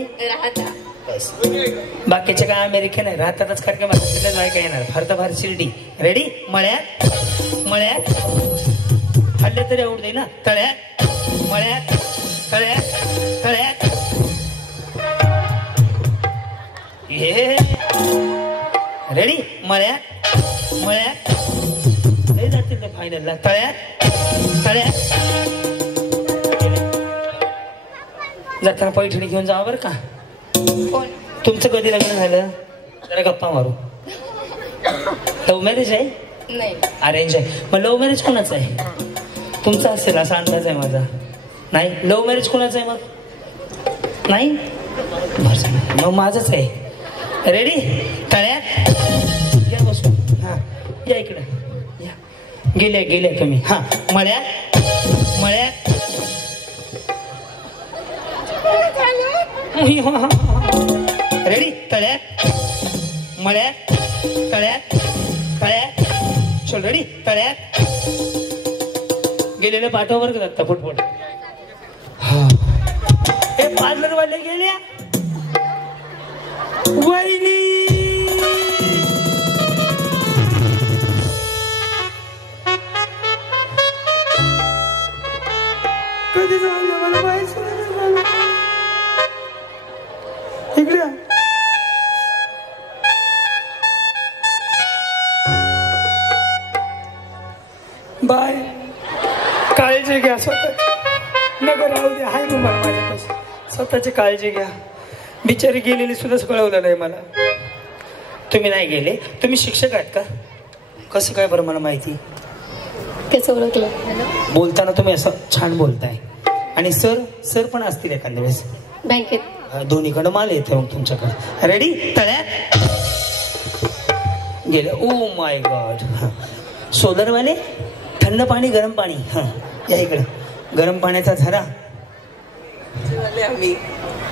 बाकीचे काय अमेरिकन आहे, राहतातच कार्यक्रम काय येणार. फार शिर्डी. रेडी? मळ्यात हल्ले तरी आवडते ना? तळ्यात रेडी? मळ्यात नाही जातील ते फायनलला. तळ्यात जाताना पैठणी घेऊन जावं बरं का. तुमचं कधी लग्न झालं? जरा गप्पा मारू. लव्ह मॅरेज आहे? नाही, अरेंज आहे. मग लव्ह मॅरेज कोणाचं आहे? तुमचा असेल असा अंदाज आहे माझा. नाही, लव्ह मॅरेज कोणाचं आहे? मग नाही, मग माझंच आहे. रेडी? तळ्यात या बसून. हा, या इकडे या. गेल्या तुम्ही. हा, मळ्यात रेडी? तळ्यात चल. रेडी? तळ्यात गेलेले पाठवर जात फुटफुट. हे पार्लरवाले गेल्या. वहिनी कधी जाऊ मला माहिती इकडे. बाय, काळजी घ्या स्वतःची. नगर राहू द्या, हाय तुम्हाला माझ्यापाशी. स्वतःची काळजी घ्या. बिचारी गेलेली सुद्धा कळवलं नाही मला. तुम्ही नाही गेले? तुम्ही शिक्षक आहात का? कसं काय बरं मला माहिती? कसं ओळखलं? बोलताना तुम्ही असं छान बोलताय. आणि सर पण असतील एखाद्या वेळेस बँकेत. दोन्हीकडे माल येते मग तुमच्याकडे. रेडी? तळ्यात गेले. Oh my God. सोलरवाले थंड पाणी गरम पाणी. हा, या इकडे. गरम पाण्याचा झरा.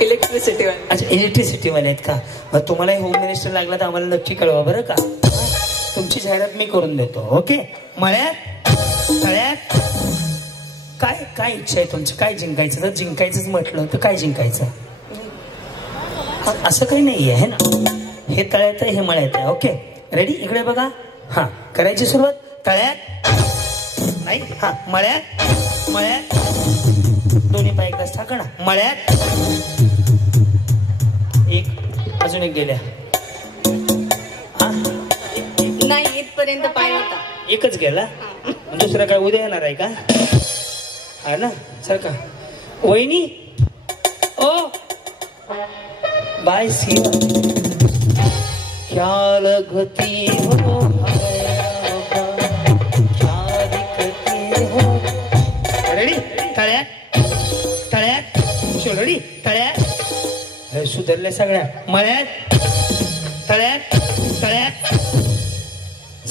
इलेक्ट्रिसिटी. अच्छा, इलेक्ट्रिसिटीवाले आहेत का? मग तुम्हाला होम मिनिस्टर लागला तर आम्हाला नक्की कळवा बरं का. तुमची जाहिरात मी करून देतो. ओके? मळ्यात तळ्यात काय काय इच्छा आहे तुमची? काय जिंकायचं? तर जिंकायचंच म्हटलं तर काय जिंकायचं? असं काही नाही आहे ना. हे तळ्यात आहे, हे मळ्यात आहे. Okay ready? इकडे बघा. हा करायची सुरुवात. तळ्यात नाही, हा मळ्यात. मळ्यात दोन्ही पाय एकदाच टाका ना. मळ्यात एक, अजून एक गेल्या. हा नाही, इथपर्यंत पाय होता. एकच गेला. दुसरा काय उद्या येणार आहे का? हा ना. सारखा वहिनी ओ बाय सी क्या लगती हो, क्या दिखती हो. रेडी? तळ्यात तळ्यात चल. रेडी? तळ्यात. हे सुधरले सगळ्या. मळ्यात तळ्यात तळ्यात.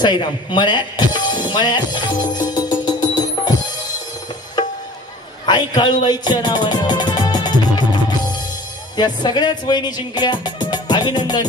साईराम. मळ्यात मळ्यात. आई काळूबाईच्या नावानं त्या सगळ्याच वहिनी जिंकल्या. अभिनंदन.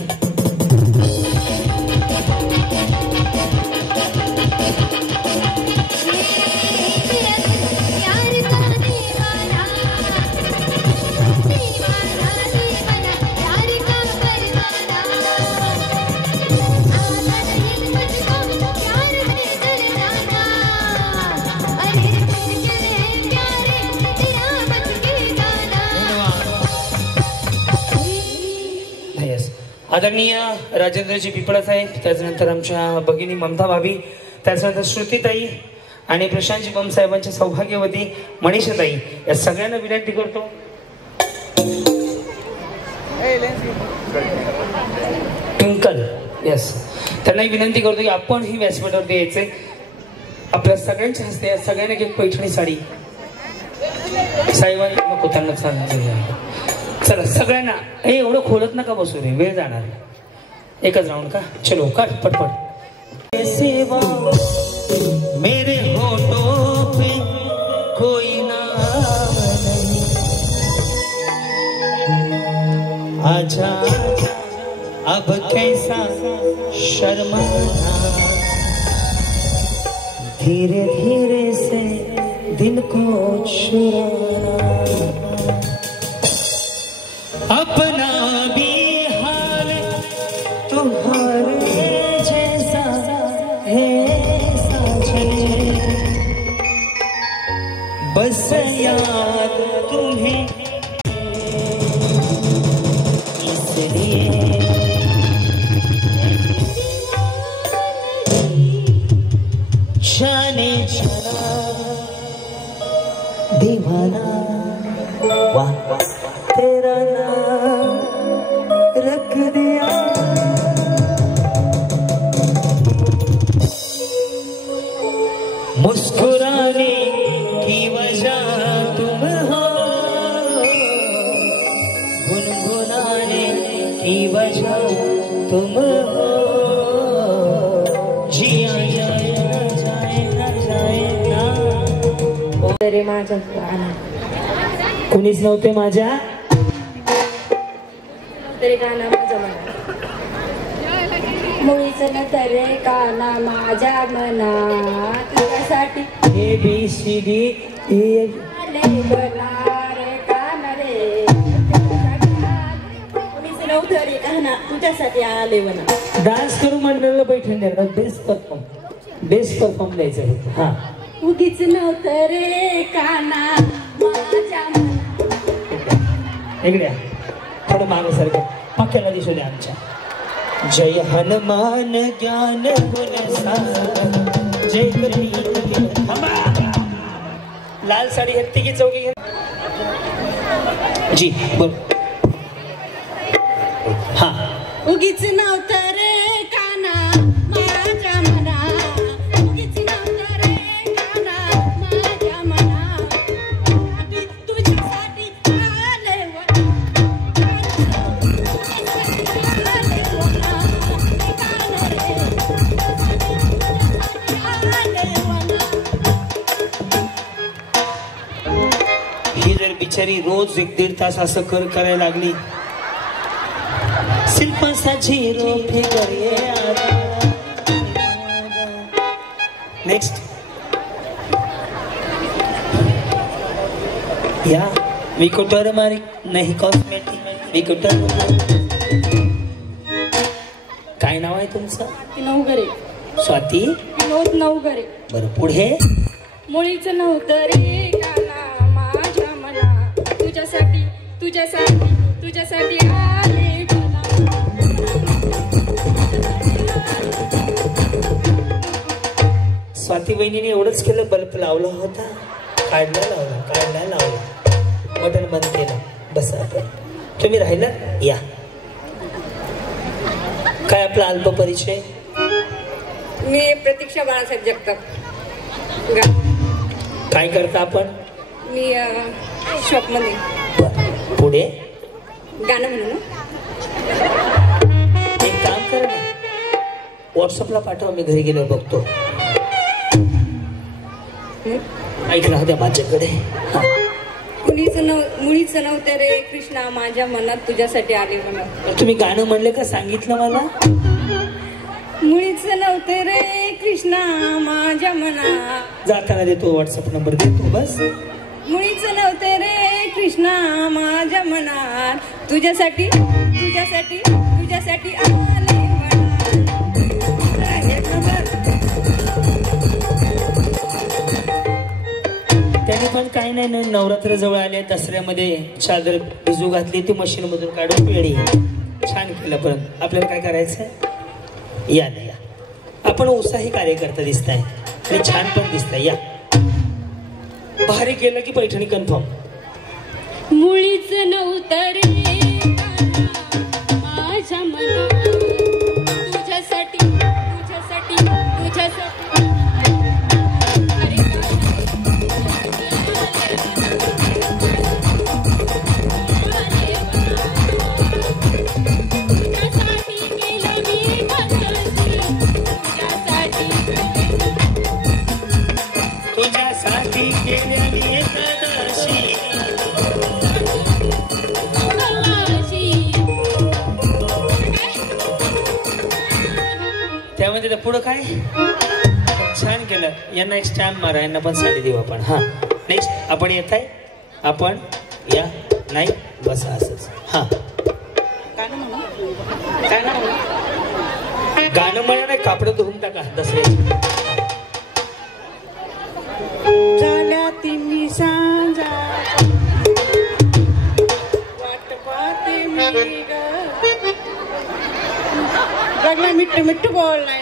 आदरणीय राजेंद्रजी पिपळा साहेब, त्याच्यानंतर आमच्या भगिनी ममता भाभी, त्याच्यानंतर श्रुतीताई आणि प्रशांतजी बम साहेबांच्या सौभाग्यवती मनीषाताई, या सगळ्यांना विनंती करतो. ट्विंकल यस, त्यांनाही विनंती करतो की आपण ही व्यासपीठावरती यायचे. आपल्या सगळ्यांच्या हस्ते या सगळ्यांना एक पैठणी साडी साहेबांनी नको त्यांना चालणार. चला सगळ्यांना. हे एवढं खोलत नका बसू रे, वेळ जाणार. एकच राऊंड का? चलो काट पटपट. सेवा मेरे होठों पे कोई नाम नहीं, आजा अब कैसा शर्माना, धीरे धीरे से दिल को चुराना, अपना भी हाल तुम्हारे जैसा है साजने, बस याद तुम्हें इसलिए जाने चला दीवाना, वाह तेरा नाम रख दिया, मुस्कुराने की वजह तुम हो, गुनगुनाने की वजह तुम हो, जिया जाए ना जाए ना जाए ना. तरी माझ्या कुणीच नव्हते माझ्या तरी गाणं माझ्या मनात, मुळीच न तरे काना माझ्या मनात, तुझ्यासाठी ABCD आले बना रे कान रे, मुळीच नव्हतं रे काना तुझ्यासाठी आले बना. डान्स करू मंडळाला बैठून द्यायला बेस्ट परफॉर्म द्यायचं होतं. हा उगीच नव्हतं रे काना माझ्या मनात. इकडे थोडं मागेसारखं पक्याला दिसू द्या आमच्या. जय हनुमान ज्ञान गुण सागर, जय लाल साडी हत्ती की चौकी जी बोल. हा उगीच नव्हतं रे काना माझ्या मना, उगीच नव्हतं रे काना माझ्या मना, तुझ्यासाठी आले ही जर बिचारी रोज 1-1.5 तास असं करायला लागली, शिल्पाचा झिरो फिगर ये. नेक्स्ट या विकुटर मारी नाही कॉस्मेटिक विकुटर. काय नाव आहे तुमचं? नवघरे. स्वाती विनोद नवघरे. बरं पुढे. मुळीच नव्हतं रे काना माझ्या मना तुझ्यासाठी तुझ्यासाठी तुझ्यासाठी आले काना. स्वाती बहिणीने एवढंच केलं. बल्ब लावला होता, काढला लावला बटन बंद केलं. बस आपण तुम्ही राहिला या. काय आपला अल्प परिचय? मी प्रतीक्षा बाळासाहेब जगताप. काय करता आपण? मी शॉपमध्ये. पुढे गाणं म्हणून. एक काम कर ना, व्हॉट्सअपला पाठवा, मी घरी गेलो बघतो. ऐक राहू द्या माझ्याकडे. मुळीच नव्हते रे कृष्णा माझ्या मनात तुझ्यासाठी आले म्हणत. तुम्ही गाणं म्हणले का सांगितलं मला? मुळीच नव्हते रे कृष्णा माझ्या मनात. जाताना देतो व्हॉट्सअप नंबर देतो बस. मुळीच नव्हते रे कृष्णा माझ्या मनात तुझ्यासाठी तुझ्यासाठी तुझ्यासाठी आले त्याने पण काही नाही ना. नवरात्र जवळ आले, दसऱ्यामध्ये चादर भिजू घातली, ती मशीन मधून काढून पिळली. छान केलं. पण आपल्याला काय करायचं? या ना या. आपण उत्साही कार्यकर्ता दिसताय आणि छान पण दिसताय. या भारी केलं की पैठणी कन्फर्म. मुळीच नव्हतं रे माझ्या मनात तुझ्यासाठी तुझ्यासाठी तुझ्यासाठी. त्यामध्ये पुढं काय छान केलं. यांना एक स्टॅम्प मारा, यांना पण साडी देऊ आपण. हा नेक्स्ट आपण येत आहे. आपण या नाही बस असंच. हा गाणं म्हणा नाही, कापड धुवून टाका दसऱ्याची. झाल्या तिन्ही सांजा वाट पाहते मी ग. लग्न मिठ्ठ बोललाय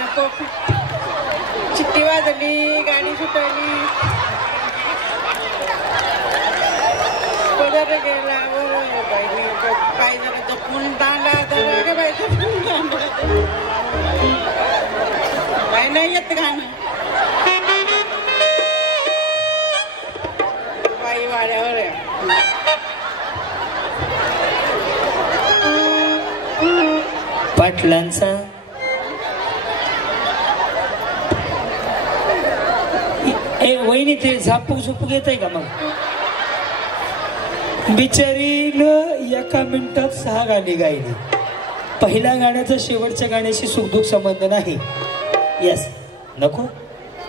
नको. चिट्टी वाजली, गाडी सुटली, पदर गेला काय जरा जपून दांडा तर बाई काय नाही येत गाणं. बाई वाड्यावर पाटलांचा वहिनी ते झापूक झुपूक येत आहे का? मग बिचारीनं एका मिनिटात 6 गाणी गायली. पहिल्या गाण्याचा शेवटच्या गाण्याशी सुखदुःख संबंध नाही. यस नको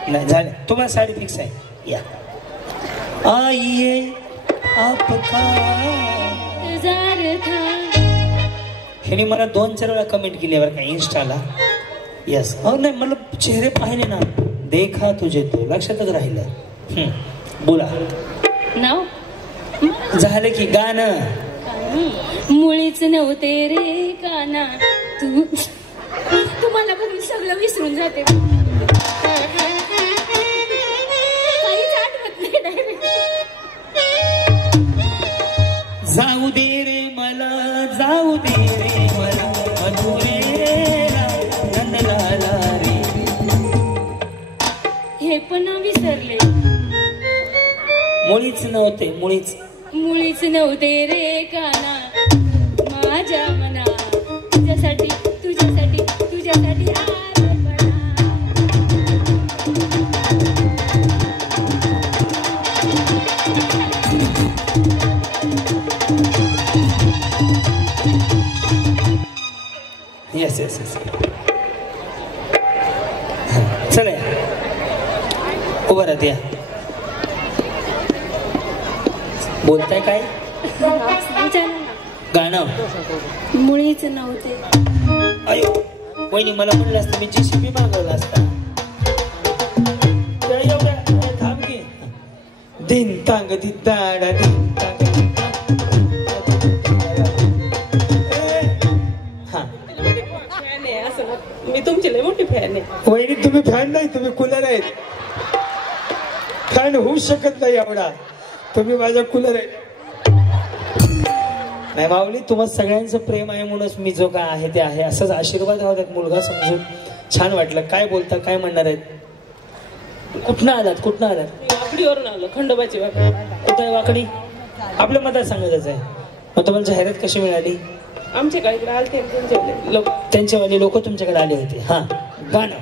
नाही झालं. तुम्हाला साडी फिक्स आहे. या आइए आपका. ह्याने मला 2-4 वेळा कमेंट केली बरं का इंस्टाला. यस हो नाही मला चेहरे पाहिले ना. देखा तुझे तो लक्षातच राहिलं. बोला नाव झालं की गाणं. मुळीच नव्हते रे काना तू. तुम्हाला बघून सगळं विसरून जाते. काहीच आठवत नाही. जाऊ दे रे मला जाऊ दे रे मला मधुरेला नंदलाला रे. हे पण विसरले. मुळीच नव्हते मुळीच नव्हते रे काना माझ्या मना तुझ्यासाठी तुझ्यासाठी तुझ्यासाठी आले बना. Yes yes yes. चला उभं राहत या. बोलताय काय? गाणं मुळीच नव्हते. अयो वहिनी मला म्हणलं असतं मी JCB मागवला असता. थांब की. दिन तांग दिदाडा दिन तांग. मी तुमची लय मोठी फॅन आहे. वहिनी तुम्ही फॅन नाही, तुम्ही कूलर आहेत. फॅन होऊ शकत नाही एवढा, तुम्ही माझा कूलर आहे. नाही माऊली, तुम्हाला सगळ्यांचं प्रेम आहे म्हणूनच मी जो काय आहे ते आहे. असंच आशीर्वाद हवा एक मुलगा समजून. छान वाटलं. काय बोलता, काय म्हणणार आहेत? कुठनं आलात? कुठनं आलात? वाकडीवरून आलो. खंडोबाची वाकडी. कुठं आहे वाकडी? आपल्या मतदारसंघातच आहे. मग तुम्हाला जाहिरात कशी मिळाली? आमच्याकडे इकडे आलते त्यांच्यावाले लोक तुमच्याकडे आले होते. हा गाणं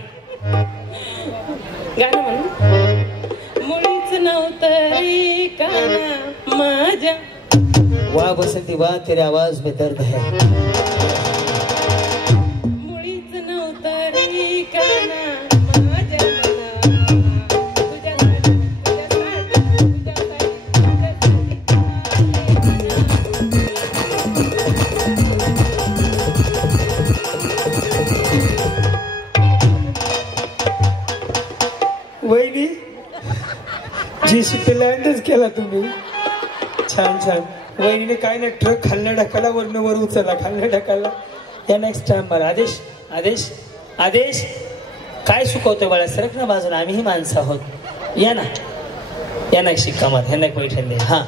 म्हणून मुळीच नव्हतं रे काना माझ्या. वाह बसंती वाह, तेरे आवाज में दर्द है. मुळीच नव्हतं रे काना माझ्या वहिनी JCB लँडच केला तुम्ही. छान छान. वहिनीने काय नाही, ट्रक खाल्ल्या ढकाला वरनं वर उचलला, खाल्ल्या ढकाला. या नेक्स्ट टाइम बरं. आदेश आदेश आदेश काय सुकवतोय बाळा? सरक ना बाजूला, आम्हीही माणसं आहोत. या ना, या ना शिक्कामात, ह्यांना बैठन दे. हा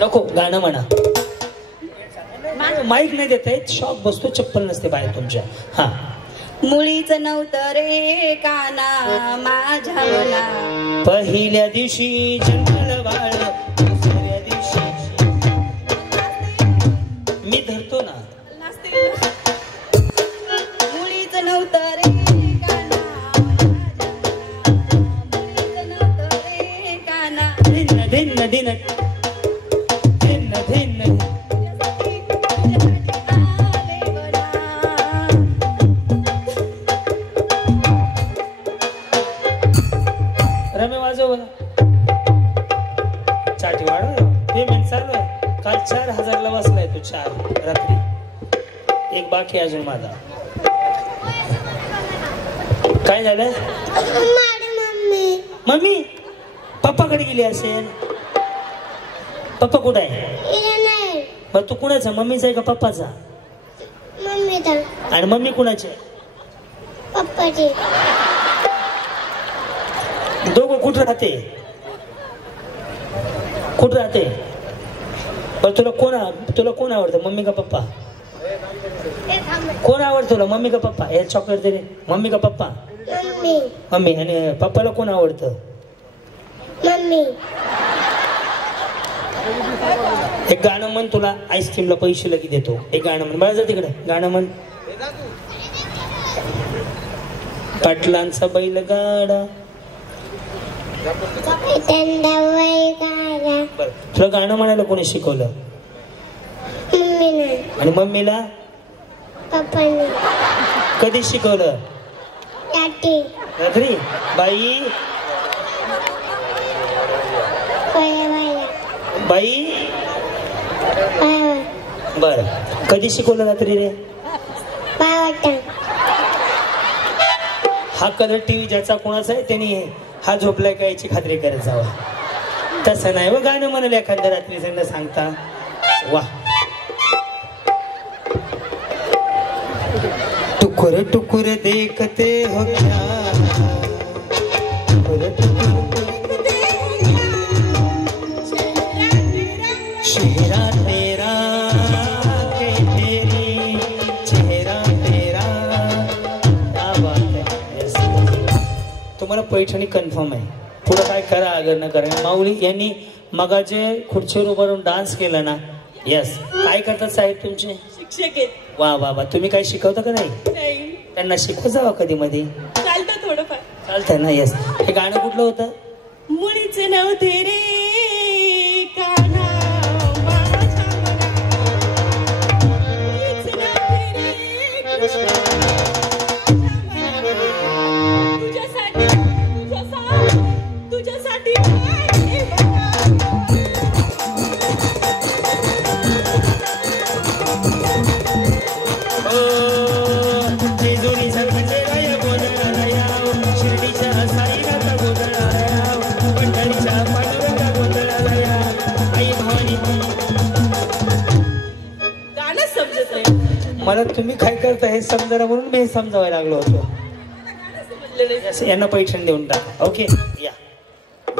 नको, गाणं म्हणा. माईक नाही देता येत, शॉक बसतो, चप्पल नसते बाहेर तुमच्या. हा. मुळीच नव्हतं रे काना माझ्या मना. पहिल्या दिवशी जन्मलं बाळ, दुसऱ्या दिवशी मी धरतो ना. मुळीच नव्हतं रे काना मुळीच नव्हतं रे काना. धिन्न धिन्न धिन्न धिन्न धिन्न. रमे वाजव बघा. चाटी वाढव. पेमेंट चालू आहे. काल 4000ला बसलाय तू. 4 रात्री. एक बाकी अजून माझा. काय झालं? मम्मी पप्पाकडे गेली असेल. पप्पा कुठं आहे? मग तू कुणाचा? मम्मीचा आहे का पप्पाचा? आणि मम्मी कुणाची? पप्पाची. दोघं कुठं राहते? कुठं राहते? पण तुला कोण आवडतं, मम्मी का पप्पा? कोण आवडतं तुला, मम्मी का पप्पा? हे चॉकलेट दे रे. मम्मी का पप्पा? मम्मी. आणि पप्पाला कोण आवडतं? मम्मी. एक गाणं म्हण, तुला आईस्क्रीमला पैसे लगी देतो. एक गाणं म्हण बळा. जा तिकडे, गाणं म्हण. पाटलांचा बैलगाडा. तुला गाणं म्हणायला कोणी शिकवलं? आणि मम्मीला? पप्पांनी. कधी शिकवलं? रात्री. बाई बाई बर. कधी शिकवलं रात्री रे? हा कलर टीव्ही ज्याचा कोणाचा आहे त्याने हा झोपलाय का याची खात्री करत जावा. तसं नाही व गाणं म्हणाल एखाद्या रात्री त्यांना सांगता. वा. टुकुर टुकुर देखते हो क्या, टुकुर टुकुर चेहरा तेरा के तेरी चेहरा तेरा. क्या बात है. तुम्हाला पैठणी कन्फर्म आहे. पुढं काय करा अगर न करा. माऊली यांनी मगाचे खुर्चीवर उभं राहून डान्स केला ना. यस. काय करतात साहेब तुमचे? शिक्षक आहेत. वा वा वा. तुम्ही काही शिकवता का नाही? त्यांना शिकवत जावा कधी मध्ये. चालतं थोडंफार. चालतंय ना. यस. हे गाणं कुठलं होतं? मुळीच नव्हते रे काना तुझ्यासाठी मला तुम्ही काय करता हे समजायला म्हणून मी हे समजावायला लागलो होतो. यांना पैठण देऊन टाका. ओके या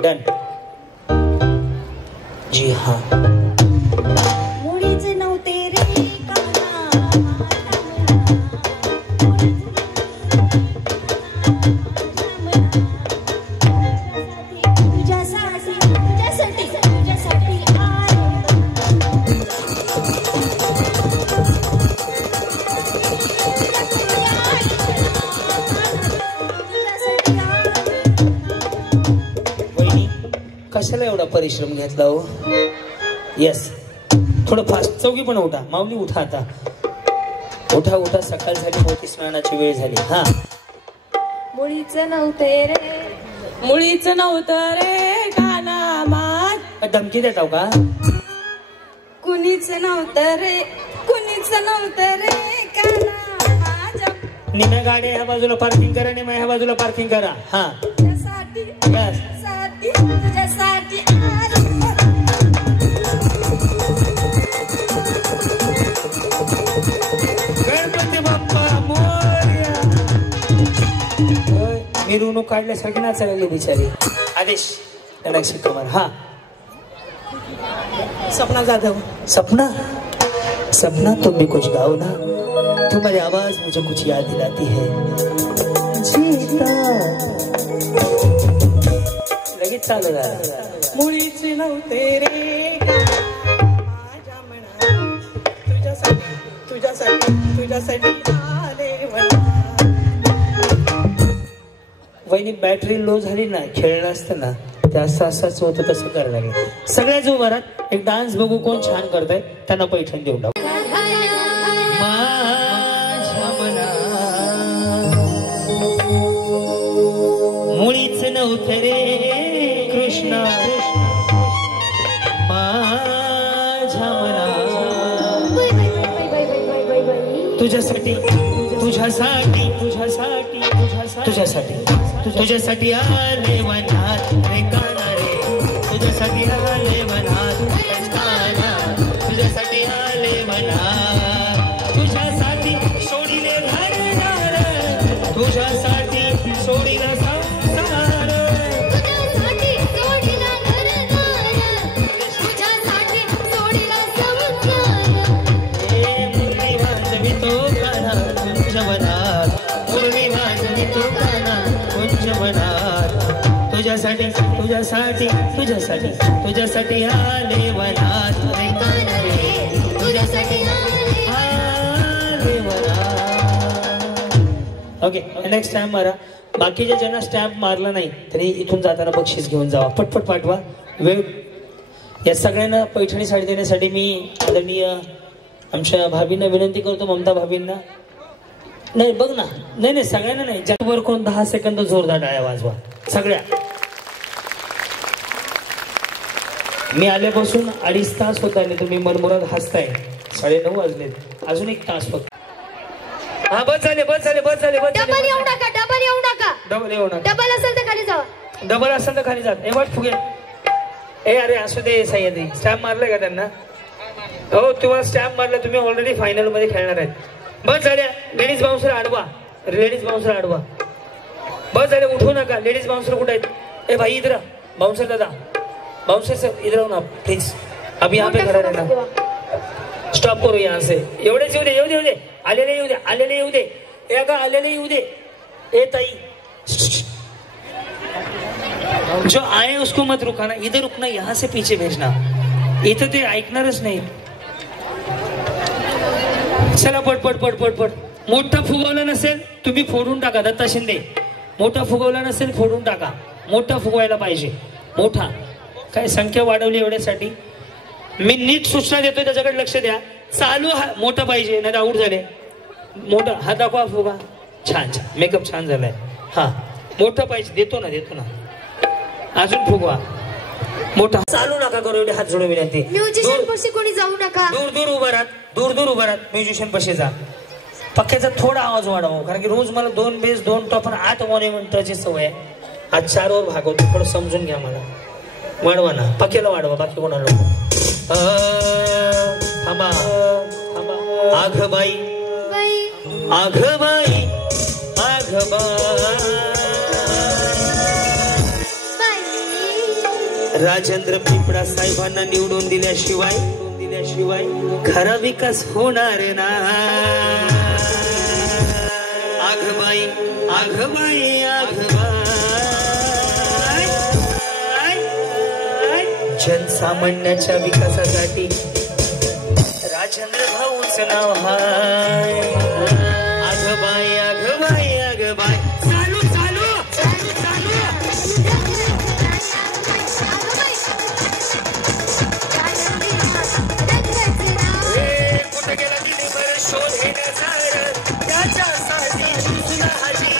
डन. जी हाँ मुळीच नव्हते रे कशाला एवढा परिश्रम घेतला हो. येस थोडं फास्ट. चौघी पण उठा. माऊली उठा आता. उठा उठा. सकाळ झाली. मोठी स्नानाची वेळ झाली. हा मुळीच नव्हते रे मुळीच नव्हतं रे काना मात. धमकी देताव का. कुणीच नव्हतं रे कुणीच नव्हतं रे काना माझ्या. निम्या गाड्या ह्या बाजूला पार्किंग करा. निम्या ह्या बाजूला पार्किंग करा. हा तुझ्यासाठी तुझ्यासाठी गणपती बाप्पा मोरया. मिरवणूक काढल्यासारखी नाचायला लागली बिचारी. आदेश अक्षय कुमार. हा सपना जाधव. सपना सपना तुम भी कुछ गाओ ना. तुम्हारी आवाज मुझे कुछ याद दिलाती है. जीता लगेच चालू झाला. मुळीच नव्हते रे माझ्या मना तुझ्यासाठी तुझ्यासाठी तुझ्यासाठी आले वहिनी बॅटरी लो झाली ना खेळणं असतं ना ते असंच होतं. तसं करायला लागेल. सगळ्याच उभारात एक डान्स बघू कोण छान करताय त्यांना पैठण देऊन टाकू. मुळीच नव्हतं रे कृष्ण माझ्या मना. तुझ्यासाठी तुझ्यासाठी तुझ्यासाठी तुझ्यासाठी तुझ्यासाठी आले वनात रे काना रे. तुझ्यासाठी आले वनात तुझ्यासाठी आले वनात. तुझ्यासाठी सोडिले घरदार तुझ्यासाठी सोडिला संसार. मुरली वाजवितो काना कुंज वनात. मुरली वाजवितो काना कुंज वनात. तुझ्यासाठी तुझ्यासाठी तुझ्यासाठी तुझ्यासाठी आले वनात रे काना रे. तुझ्यासाठी आले वनात. ओके नेक्स्ट टाइम मारा. बाकीच्या ज्यांना स्टॅम्प मारला नाही तरी इथून जाताना बक्षीस घेऊन जावा. पटपट पाठवा. वेळ. या सगळ्यांना पैठणी साडी देण्यासाठी मी आदरणीय आमच्या भाभींना विनंती करतो. ममता भाभींना. नाही बघ ना. नाही नाही सगळ्यांना नाही. ज्यावर कोण 10 सेकंद जोरदार टाळ्या वाजवा सगळ्या. मी आल्यापासून 2.5 तास होत आले. तुम्ही मनमुराद हसताय. 9:30 वाजलेत. अजून 1 तास फक्त. हा बस झाले बस झाले बस झाले बस. डबल येऊ नका डबल येऊ नका. डबल येऊ नका. डबल असेल तर खाली जावा. डबल असेल तर खाली जात. ए वाट फुगे. ए अरे असू दे सह्याद्री. स्टॅम्प मारलं का त्यांना. हो तुम्हाला स्टॅम्प मारलं. तुम्ही ऑलरेडी फायनल मध्ये खेळणार आहेत. बस झाल्या. लेडीज बाउन्सर आडवा. लेडीज बाउन्सर आडवा. बस झाले. उठू नका. लेडीज बाउन्सर कुठे आहेत. ए भाई इधर बाउन्सर दादा. बाउन्सर सर इधर हो ना प्लीज. अभी यहाँ पे खड़ा रहना. स्टॉप करो यहाँ से. एवढेच येऊ दे येऊ दे येऊ दे. आलेले येऊ दे आलेले येऊ दे. ए का आलेले येऊ दे. ए ताई जो आए उसको मत रुकाना. इधर रुकना. यहाँ से पीछे भेजना. इथं ते ऐकणारच नाही. चला पट पट पट पट पट. मोठा फुगवला नसेल तुम्ही फोडून टाका. दत्ता शिंदे मोठा फुगवला नसेल फोडून टाका. मोठा फुगवायला पाहिजे. मोठा काय संख्या वाढवली एवढ्यासाठी मी नीट सूचना देतोय. त्याच्याकडे लक्ष द्या. चालू मोठा पाहिजे नाही आऊट झाले. मोठा हा दाखवा फुगा. छान छान. मेकअप छान झालाय. हा मोठा पाहिजे. देतो ना देतो ना. अजून फुगवा. मोठा. चालू नका करू. एवढे हात जोडून विनंती. म्युझिशियन पाशी कोणी जाऊ नका. दूर दूर उभा राहत. दूर दूर उभा राहत. म्युझिशियन पाशी जा. पक्क्याचा थोडा आवाज वाढवा. कारण की रोज मला 2 बेस 2 टॉप 8 मॉन्युमेंटची सवय आहे. आज 4 वर भागवतो. थोडं समजून घ्या मला. वाढवा ना. पक्क्याला वाढवा. बाकी कोणाला थांबा थांबा. आघ बाई आघबाई आघबाई राजेंद्र पिपळा साहेबांना निवडून दिल्याशिवाय खरा विकास होणार ना. आघबाई आघबाई आघबाई जनसामान्याच्या विकासासाठी राजेंद्र भाऊच नाव हाय. आघबाई आघबाई आघबाई चालू चालू चालू चालू कुठे गेला दिली बरं शोध घेण्याचा त्याच्यासाठी तुझा हजीर.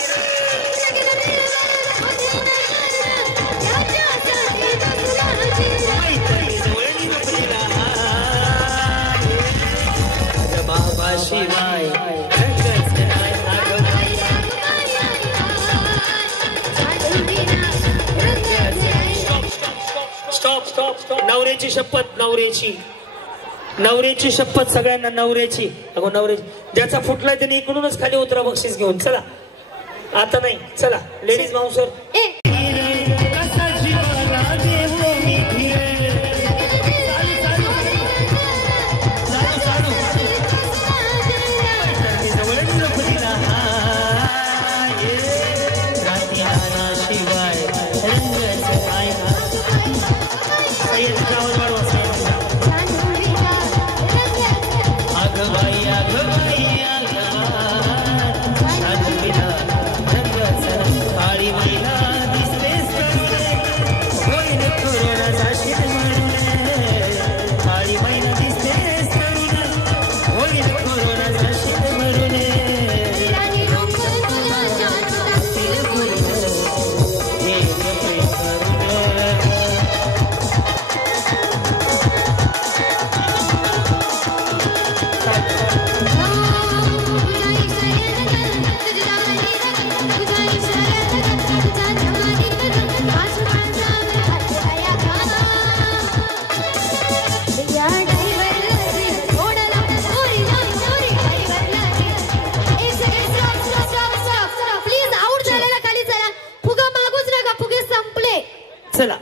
शिवाय स्टॉप स्टॉप स्टॉप. नवऱ्याची शपथ नवऱ्याची शपथ सगळ्यांना नवऱ्याची. अगो नवऱ्याची ज्याचा फुटलाय त्याने इकडूनच खाली उतरा बक्षीस घेऊन. चला आता नाही चला लेडीज बाउन्सर.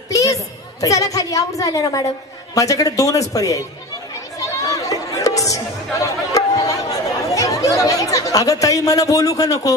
प्लीज चला खाली. आउट झाले ना मॅडम. माझ्याकडे दोनच पर्याय. अगं ताई मला बोलू का नको.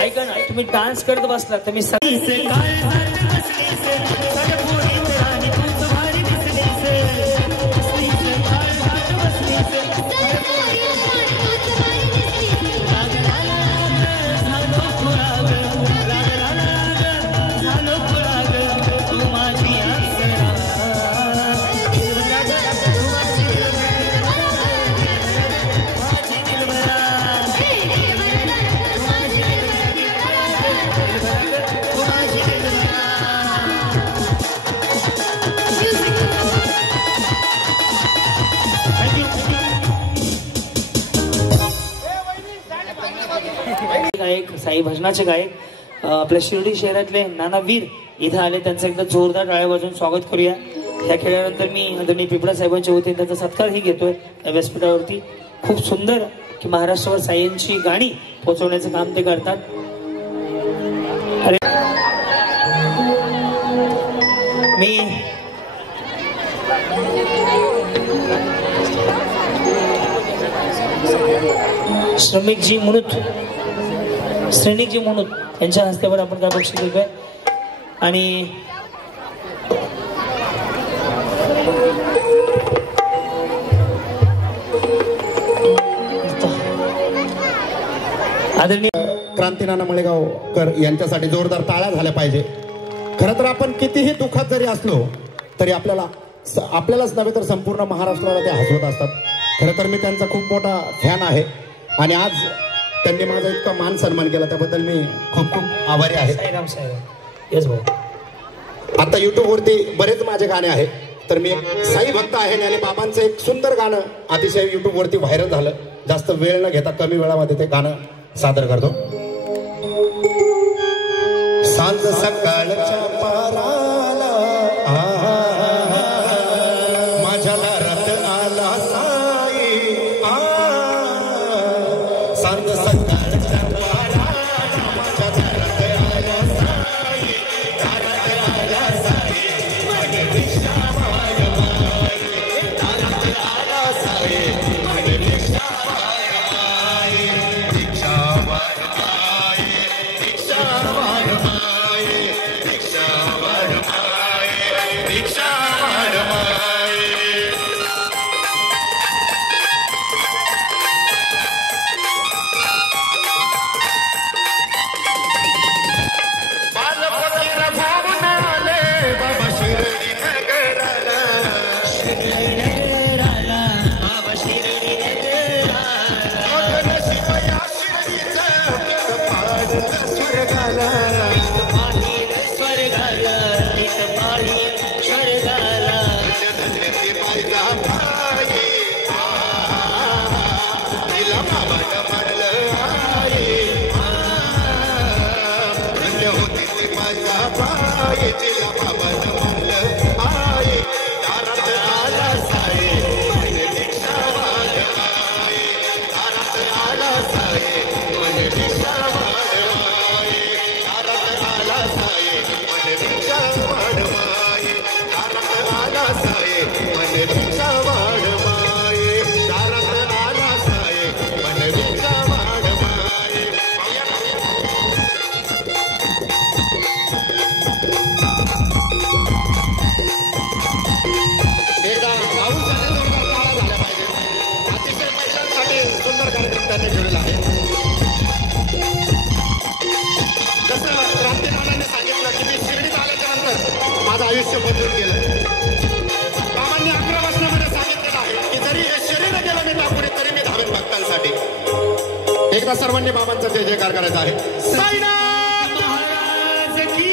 ऐका ना तुम्ही डान्स करत बसला तर मी गायक साई भजनाचे गायक आपल्या शिर्डी शहरातले नाना वीर इथे आले. त्यांचं एकदा जोरदार टाळ्या वाजवून स्वागत करूया. ह्या खेळानंतर मी आदरणीय पिपळा साहेबांच्या वतीने त्यांचा सत्कारही घेतोय या व्यासपीठावरती. खूप सुंदर की महाराष्ट्रावर साईंची गाणी पोहोचवण्याचं काम ते करतात. मी श्रमिकजी म्हणून यांच्या हस्त्यावर आपण काय बक्षीस देतोय. आणि आदरणीय क्रांतीनाना मळेगावकर यांच्यासाठी जोरदार टाळ्या झाल्या पाहिजे. खरं तर आपण कितीही दुःखात जरी असलो तरी आपल्यालाच नव्हे तर संपूर्ण महाराष्ट्राला ते हसवत असतात. खरं तर मी त्यांचा खूप मोठा फॅन आहे आणि आज त्यांनी माझा इतका मान सन्मान केला त्याबद्दल मी खूप खूप आभारी आहे. आता युट्यूबवरती बरेच माझे गाणे आहेत, तर मी एक साई भक्त आहे आणि बाबांचं एक सुंदर गाणं अतिशय युट्यूबवरती व्हायरल झालं. जास्त वेळ न घेता कमी वेळामध्ये ते गाणं सादर करतो. सांज सकाळच्या पाराला माझ्या दारात आला साई, सांज सकाळच्या पाराला माझ्या दारात आला साई, दारात आला साई, माझे भिक्षा माय माय, दारात आला साई, माझे भिक्षा माय माय, भिक्षा माय माय, भिक्षा माय माय, भिक्षा माय माय, भिक्षा माय माय. आयुष्य बदलून गेलं. बाबांनी 11 वचनामध्ये सांगितलेलं आहे की जरी हे शरीर गेलं मी टाकून तरी मी धावेन भक्तांसाठी. एकदा सर्वांनी बाबांचा जय जयकार करायचा आहे. साईनाथ महाराज की,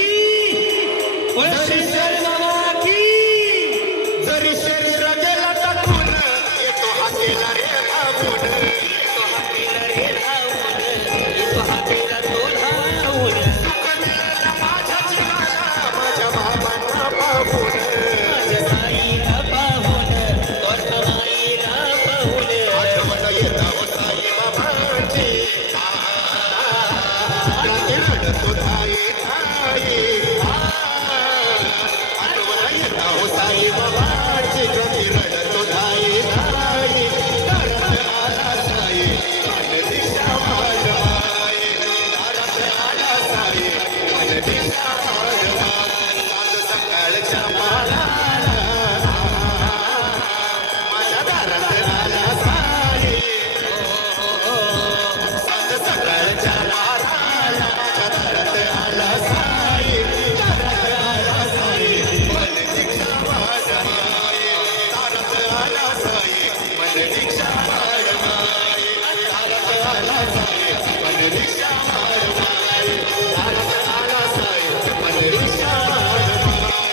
बाबा की. जरी शरीर गेलं टाकून येतो हाकेला रे धावून, येतो हाकेला रे धावून, येतो हाकेला तो धावून. सुख मिळालं माझ्या जीवाला माझ्या बाबांना पाहून, माझ्या साईला पाहून, गोष्टबाईला पाहून. आठवण येतं हो साई बाबांची, रडतो ताई ताई. आठवण येतं हो साई बाबांची, कधी रडतो ताई ताई. दारात आला साई, मन दिशा माय माय. दारात आला साई, मन दिशा माय माय. सांज सकाळच्या पाराला माझ्या दारात आला साई, सांज सकाळच्या पाराला माझ्या दारात आला साई, दारात आला साई, मन दिशा माय माय. दारात आला साई, मन दिशा माय माय. दारात आला साई, मन दिशा माय माय. दारात आला साई, मन दिशा माय माय.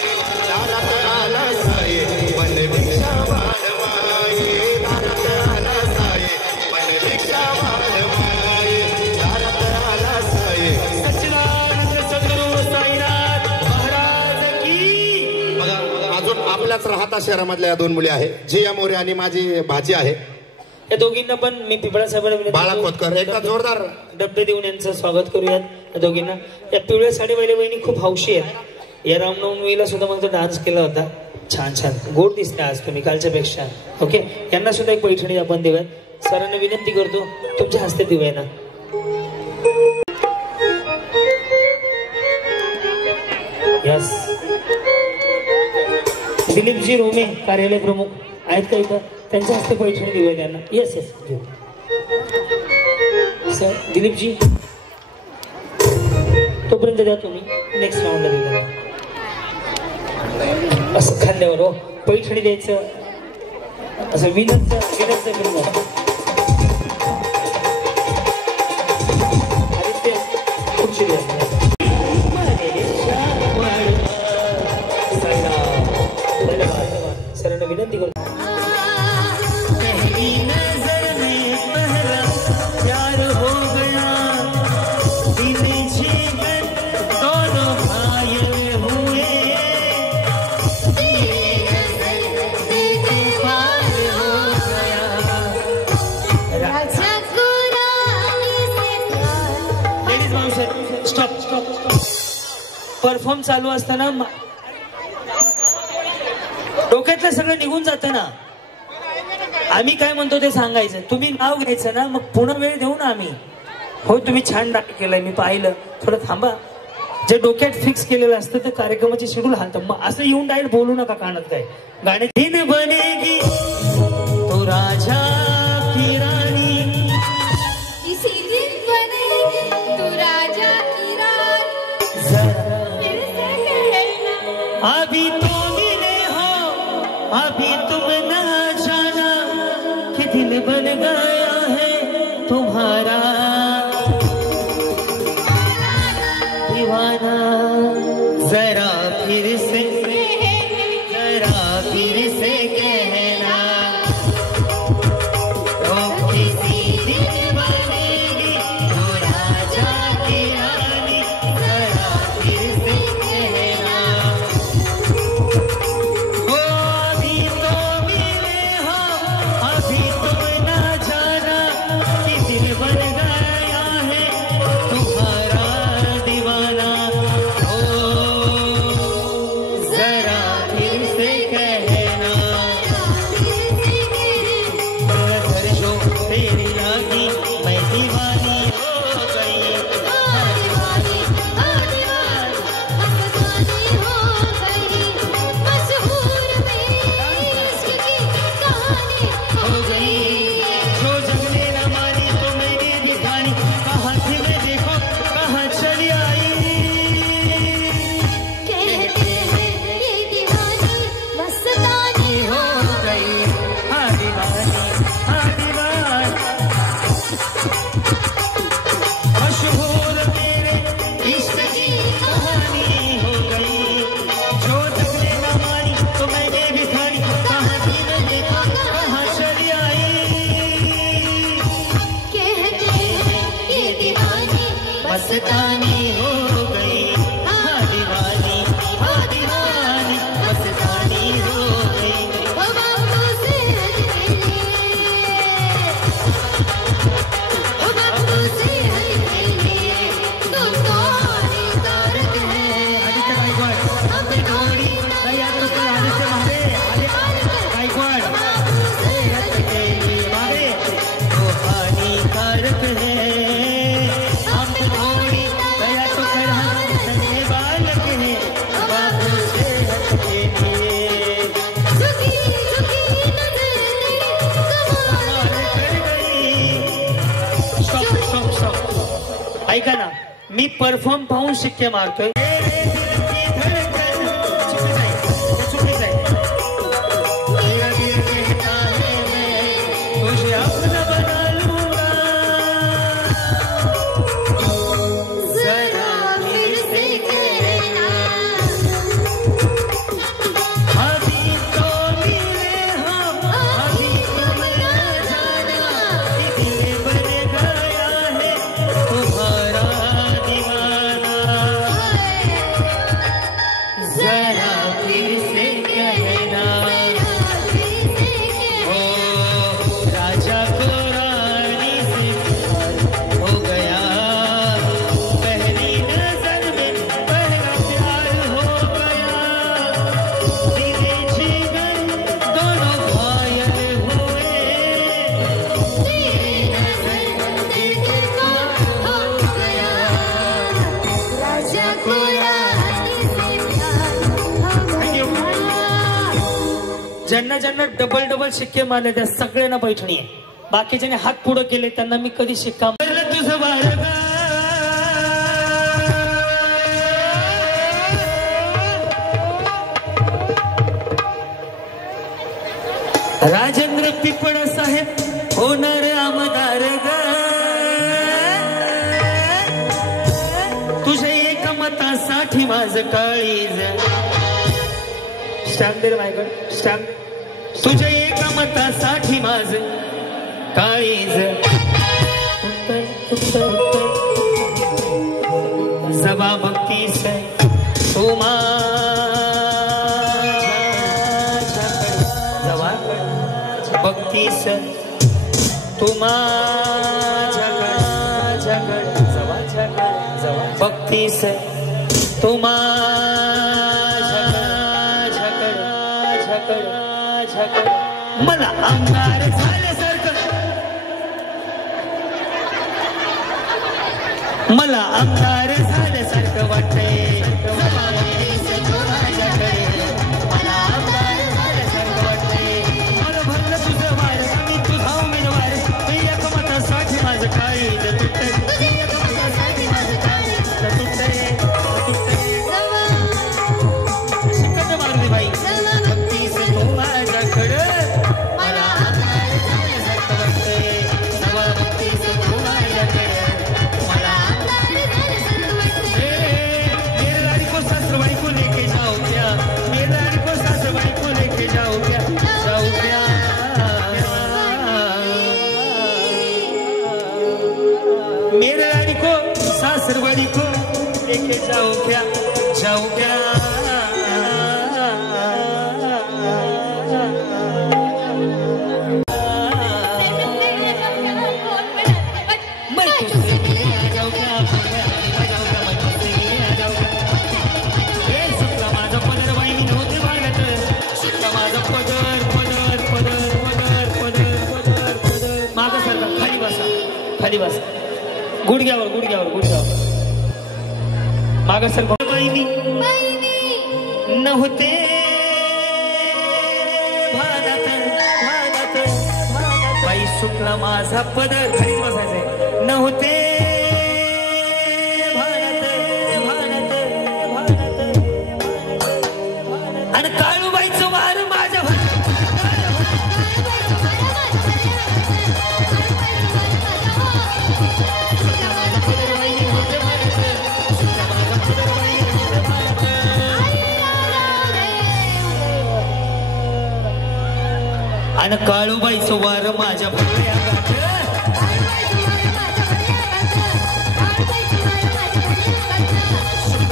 दारात आला साई, मन दिशा माय माय. दारात आला साई, मन दिशा माय माय. दारात आला साई. सच्चिदानंद सद्गुरू साईनाथ महाराज की. बघा अजून आपल्याच राहता शहरामधल्या या 2 मुली आहेत, जिया मोरे आणि माझी भाची आहे. या दोघींना पण मी पिंपळा साहेबांना बाळा खोतकर एकदा जोरदार डबे देऊन यांचं स्वागत करूयात. या दोघींना या पिवळ्या साडीवाल्या बहिणी खूप हौशी आहेत. या रामनवमीला सुद्धा मग डान्स केला होता. छान छान गोड दिसते आज तुम्ही कालच्या पेक्षा. ओके, यांना सुद्धा एक पैठणी आपण देऊयात. सरांना विनंती करतो तुमच्या हस्ते देऊया ना. यस, दिलीपजी रोमे कार्यालय प्रमुख आहेत का इथं, त्यांच्या हस्ते पैठणी देऊया त्यांना. येस येस, द्यायचं दिलीपजी, तोपर्यंत द्या तुम्ही, नेक्स्ट राऊंडला देऊ. असं खांद्यावर हो पैठणी द्यायचं, असं विनंत करून खुर्ची द्या. सरांना विनंती करतो. परफॉर्म चालू असताना डोक्यातलं सगळं निघून जातं ना. आम्ही काय म्हणतो ते सांगायचं, तुम्ही नाव घ्यायचं ना, मग पूर्ण वेळ देऊ ना आम्ही. हो तुम्ही छान नाटक केलंय, मी पाहिलं, थोडं थांबा. जे डोक्यात फिक्स केलेलं असतं ते कार्यक्रमाचे शेड्यूल हालतं. मग असं येऊन डायरेक्ट बोलू नका कानात काय. गाणे दिन बनेगी तो राजा की रानी, इसी दिन बनेगी तो राजा की रानी, फिर से कहना अभी तो मिले हो अभी तुम ना जाना कि दिल बन गया है तुम्हारा दीवाना. जरा फिर से कहना तो किसी दिन बनेगी तो राजा की रानी, जरा फिर से कहना. ओ अभी तो मिले हो अभी तुम ना जाना कि दिल बन गया है तुम्हारा दीवाना. ओ जरा फिर से कहना जो तेरी आगी मैं दीवानी हो गई, दीवानी हो गई, मशहूर मेरी इश्क की कहानी हो गई. जो जगने न मानी तो मैंने भी खानी, कहाँ थी मैं देखो कहाँ चली आई. कहते हैं ये दीवानी मस्तानी हो गई हाँ दीवानी मशहूर मेरे इश्क की कहानी हो गई. जो जगने न मानी तो मैंने भी खानी, कहाँ थी मैं देखो कहाँ चली आई. कहते हैं ये दीवानी मस्तानी हो गई हाँ दीवानी मस्तानी हो गई. बाबू से हट के लिए तो तुम्हारी तारक है. आदित्य गायकवाड अपनी घोड़ी दया तो कर आदित्य मारे गायकवाड मारे तो हानिकारक है. हम थोड़ी दया तो कर हंसने बालक है बाबू से हटके लिए. झुकी झुकी नजर तेरी कमाल कर गई. स्टॉप ऐका ना, मी परफॉर्म पाहून शिक्के मारतोय. जरा फिर से कहना अभी तो मिले हम अभी तुम ना जाना कि दिल बन गया है तुम्हारा दीवाना. जरा फिर से कहना ओ राजा को रानी से प्यार हो गया. पहली नजर में पहला प्यार हो गया. दिले जिगर दोनों घायल हुए. तेरी नजर दिल के पार हो गया. राजा को रानी से प्यार हो गया. ज्यांना ज्यांना डबल डबल शिक्के मारले त्या सगळ्यांना पैठणी आहे. बाकीच्याने हात पुढे केले त्यांना मी कधी शिक्का तुझा तुझं वार राजेंद्र पिपळ साहेब होणार आमदार ग तुझ्या एका मतासाठी माझं काळीज स्टॅम्प दे माझ्याकडे स्टॅम्प तुझ्या एका मतासाठी माझं काळीज जबाब तीस तू बघतीस तू बघतीस तू मला अंगार झाल्यासारखं मला अंगार झाल्यासारखं वाटतंय मेरे रानी को सासरवाड़ी को लेके जाओ क्या मैं तुझसे मिलने आ जाऊंगा सुटला माझा पदर वाहिनी नव्हते बाळगत सुटला माझा पदर पदर पदर पदर पदर पदर पदर मागं सरका खाली बसा गुडघ्यावर मागं सर बहिणी नव्हते भागात बाई सुटला माझा पदर खाली बसायचंय नव्हते आणि काळूबाईचं वार माझ्या आणि काळूबाईचं वार माझ्या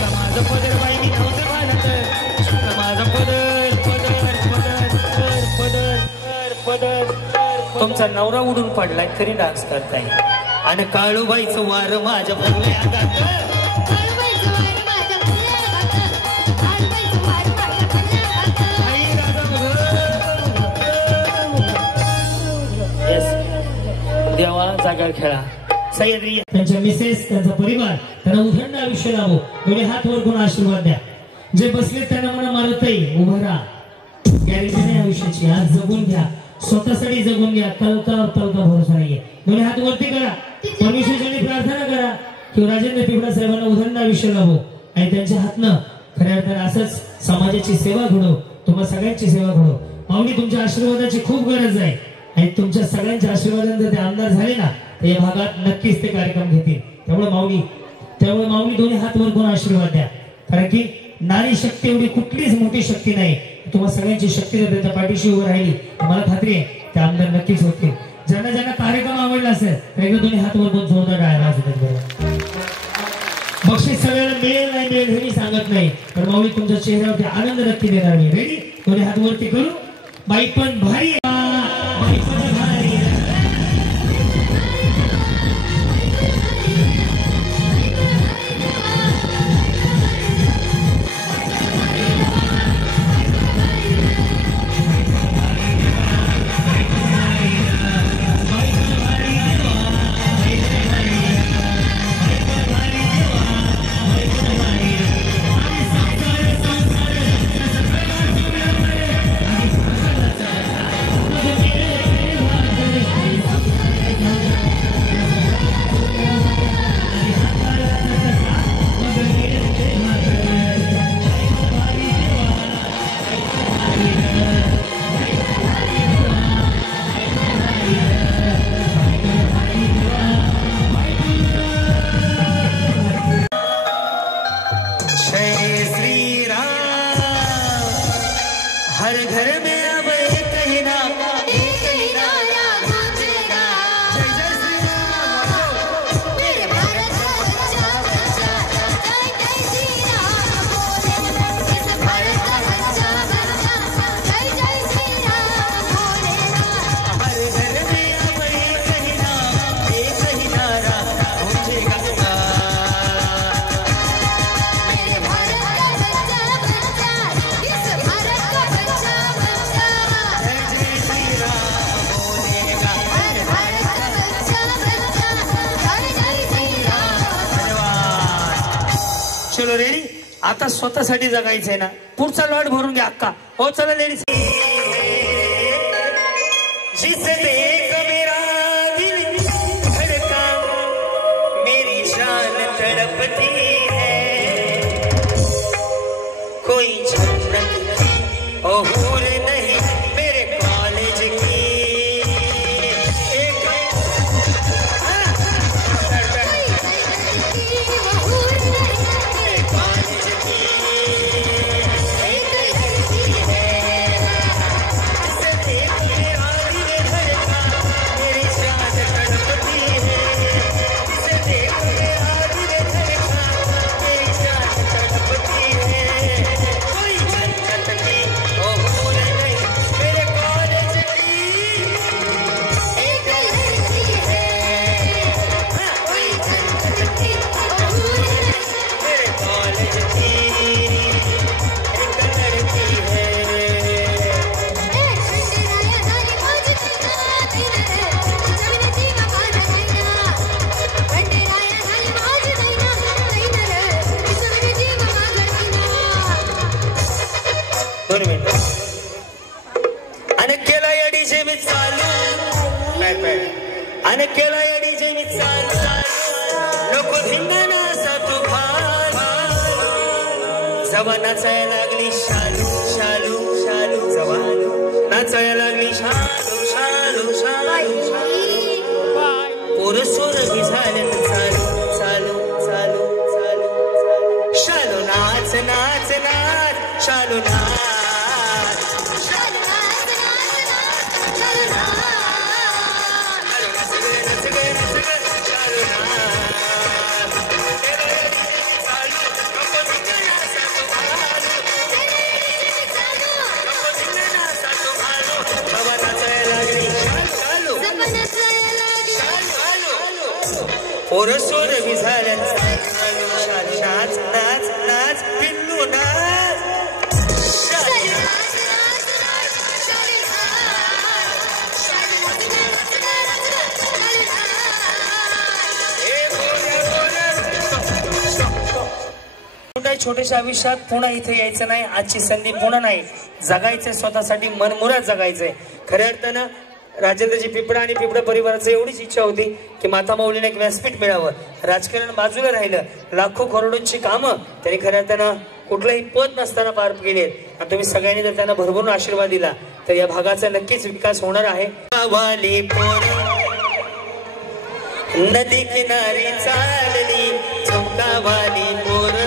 माझं पदर बाई मी नव्हतं भानत माझा पदर पदर पदर पदर पदर तुमचा नवरा उडून पडलाय तरी डान्स करताय आणि काळूबाईचं वार माझ्या देवा जागर खेळा सह्याद्री त्यांच्या मिसेस त्यांचा परिवार त्यांना उदंड आयुष्य लाभो दोन्ही हात वर करून आशीर्वाद द्या जे बसले त्यांना मला मारतही उभं राहा गॅरंटी नाही आयुष्याची आज जगून घ्या स्वतःसाठी जगून घ्या कलता भरोसा नाहीये दोन्ही हात वरती करा परमेश्वराने प्रार्थना करा की राजेंद्र पिपळा साहेबांना उदंड आयुष्य लाभो आणि त्यांच्या हातनं खऱ्या अर्थाने असंच समाजाची सेवा घडो तुम्हा सगळ्यांची सेवा घडो माऊली तुमच्या आशीर्वादाची खूप गरज आहे आणि तुमच्या सगळ्यांच्या आशीर्वादाने जर ते आमदार झाले ना तर या भागात नक्कीच ते कार्यक्रम घेतील त्यामुळे माऊली दोन्ही हात वर करून आशीर्वाद द्या कारण की नारी शक्ती एवढी कुठलीच मोठी शक्ती नाही तुम्हाला सगळ्यांची शक्ती जर त्यांच्या पाठीशी उभं राहिली मला खात्री आहे ते आमदार नक्कीच होतील ज्यांना ज्यांना कार्यक्रम आवडला असेल तर एकदा दोन्ही हात वर करून जोरदार राहायला बक्षीस सगळ्याला मिळेल नाही मिळेल हे मी सांगत नाही तर माऊली तुमच्या चेहऱ्यावरती आनंद नक्की देणार मी रेडी दोन्ही हात वरती करू बाई पण भारी चलो रेडी. आता स्वतःसाठी जगायचंय ना, पुढचा लॉट भरून घ्या अक्का. हो चला लेडीज. जिस देख मेरा दिल धड़का मेरी जान तड़पती है, कोई जन्नत और हूर नहीं मेरे कॉलेज की. आणि केला या डीजे मी चालू नको धिंगाणा असा तू जवा नाचायला लागली शालू शालू शालू जवा नाचायला लागली शालू शालू शालू पोर सोर बी झाले चालू चालू चालू चालू शालू नाच नाच नाच शालू नाच. पोरसोर बी झाल्या नाच नाच नाच पिल्लू नाच. छोट्याशा आयुष्यात पुन्हा इथे यायचं नाही. आजची संधी पुन्हा नाही. जगायचंय स्वतःसाठी, मनमुराद जगायचंय. खऱ्या अर्थानं राजेंद्रजी पिपळा आणि पिपळा परिवाराची एवढीच इच्छा होती की माता माऊलीने एक व्यासपीठ मिळावं. राजकारण बाजूला राहिलं. लाखो करोडोंची कामं त्यांनी खऱ्या अर्थानं कुठलंही पद नसताना पार केले. आणि तुम्ही सगळ्यांनी जर त्यांना भरभरून आशीर्वाद दिला तर या भागाचा नक्कीच विकास होणार आहे. नदी किनारी चालली चौकावाली पोर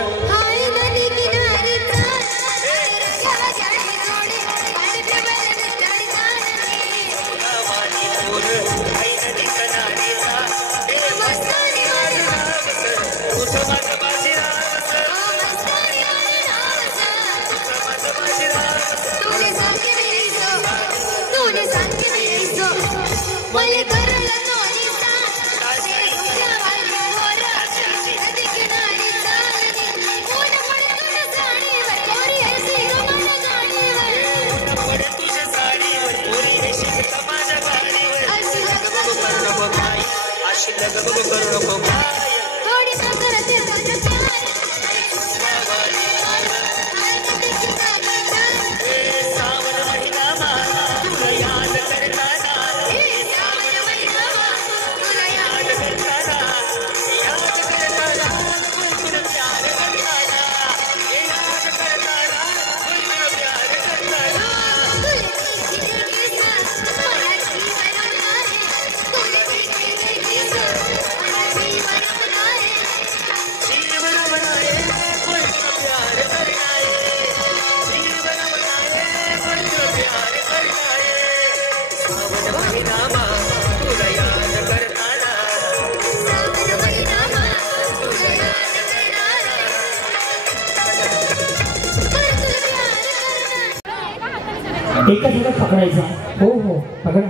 एकच एकच पकडायचा. हो हो पकडा.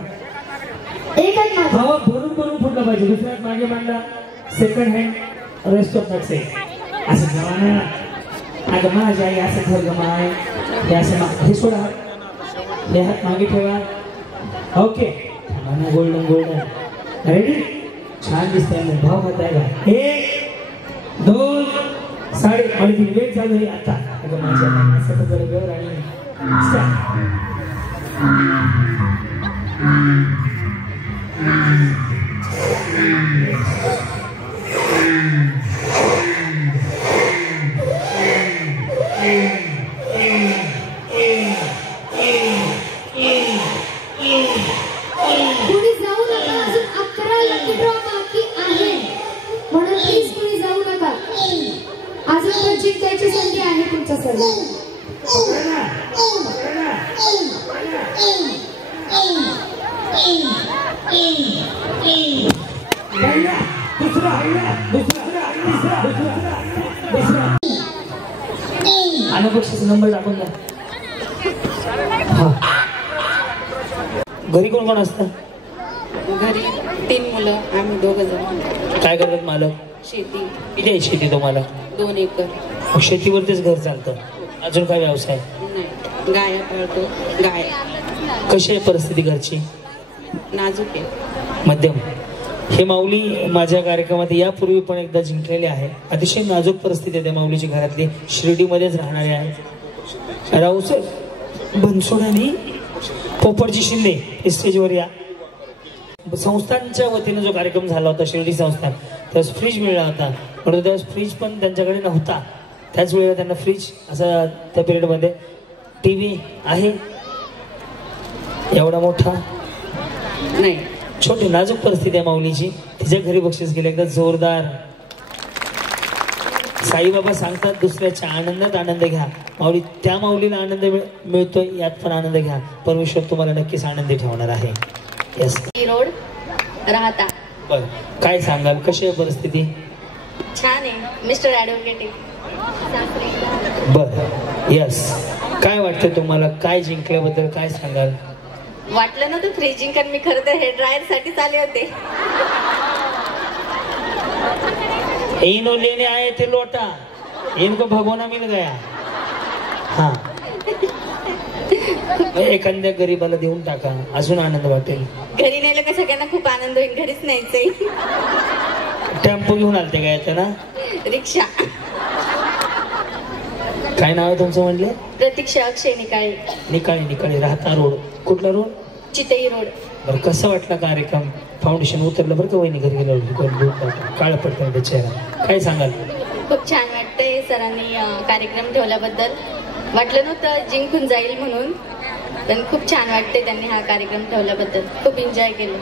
एकच हवा भरून भरून फुटला पाहिजे. दुसऱ्यात मागे मांडला. सेकंड हँड रेस्ट ऑफ नक्से असं जवाना. अगं माझ्या आई असं ठेव ग माय. हे असं हे सोडा. हे हात मागे ठेवा. Okay golden golden ready. छान दिसतंय. भाव खात आहे का. 1 2 3:30 वेळ चालू आहे आता. अगं माझ्या असं तर बरं घर आणि कुणी जाऊ नका, अजून 11 लकी ड्रॉ बाकी आहे म्हणून प्लीज कुणी जाऊ नका. अजून पण जिंकायची संधी आहे तुमच्या सर्वांना. अनपेक्षित नंबर टाकून द्या. घरी कोण कोण असतं? घरी 3 मुलं, आम्ही 2 जण. काय करतात मालक? शेती. किती आहे शेती तुम्हाला? 2 एकर. मग शेतीवरतीच घर चालतं? अजून काय व्यवसाय? नाही, गाय पाळतो. गाय. कशी आहे परिस्थिती घरची? नाजूक आहे. मध्यम. हे माऊली माझ्या कार्यक्रमात यापूर्वी पण एकदा जिंकलेले आहे. अतिशय नाजूक परिस्थिती आहे त्या माऊलीची घरातली. शिर्डीमध्येच राहणारे आहे. राऊसर बनसोड आणि पोपटजी शिंदे स्टेजवर या. संस्थांच्या वतीनं जो कार्यक्रम झाला होता शिर्डी संस्थान, त्यावेळेस फ्रीज मिळाला होता. परंतु त्यावेळेस फ्रीज पण त्यांच्याकडे नव्हता. त्याच वेळेला त्यांना फ्रीज असा त्या पिरियडमध्ये TV आहे एवढा मोठा नाही. छोटी नाजूक परिस्थिती आहे माऊलीची. तिच्या घरी बक्षीस गेले एकदा जोरदार. साईबाबा सांगतात दुसऱ्याच्या आनंदात आनंद घ्या. माऊली त्या माऊलीला आनंद मिळतोय यात पण आनंद घ्या. परमेश्वर तुम्हाला नक्कीच आनंदी ठेवणार आहे. यस. रोड राहता. बर, काय सांगाल, कशी आहे परिस्थिती? छान आहे. Mister advocate. बर, यस. काय वाटतं तुम्हाला? काय जिंकल्याबद्दल काय सांगाल? वाटलं नव्हतं फ्रीज जिंकन. मी खरं तर हेअर ड्रायर साठीच आले होते. इनो लेने आए थे लोटा, इनको भगोना मिल गया. हा, एखाद्या गरीबाला देऊन टाका, अजून आनंद वाटेल. घरी नेलं का सगळ्यांना खूप आनंद होईल. घरीच न्यायचंय. टेम्पो घेऊन आलते का येतं ना? रिक्षा. काय नाव आहे तुमचं म्हणले? प्रतीक्षा अक्षय निकाळे. निकाळे राहता रोड. कुठला रोड? चितई रोड. बरं, कसं वाटलं कार्यक्रम? फाउंडेशन उतरलं बरं का वहिनी घरी गेल्यावर? काळ पडतं चेहरा. काय सांगाल? खूप छान वाटतंय. सरांनी कार्यक्रम ठेवल्याबद्दल. वाटलं नव्हतं जिंकून जाईल म्हणून, पण खूप छान वाटतंय त्यांनी हा कार्यक्रम ठेवल्याबद्दल. खूप एन्जॉय केलं.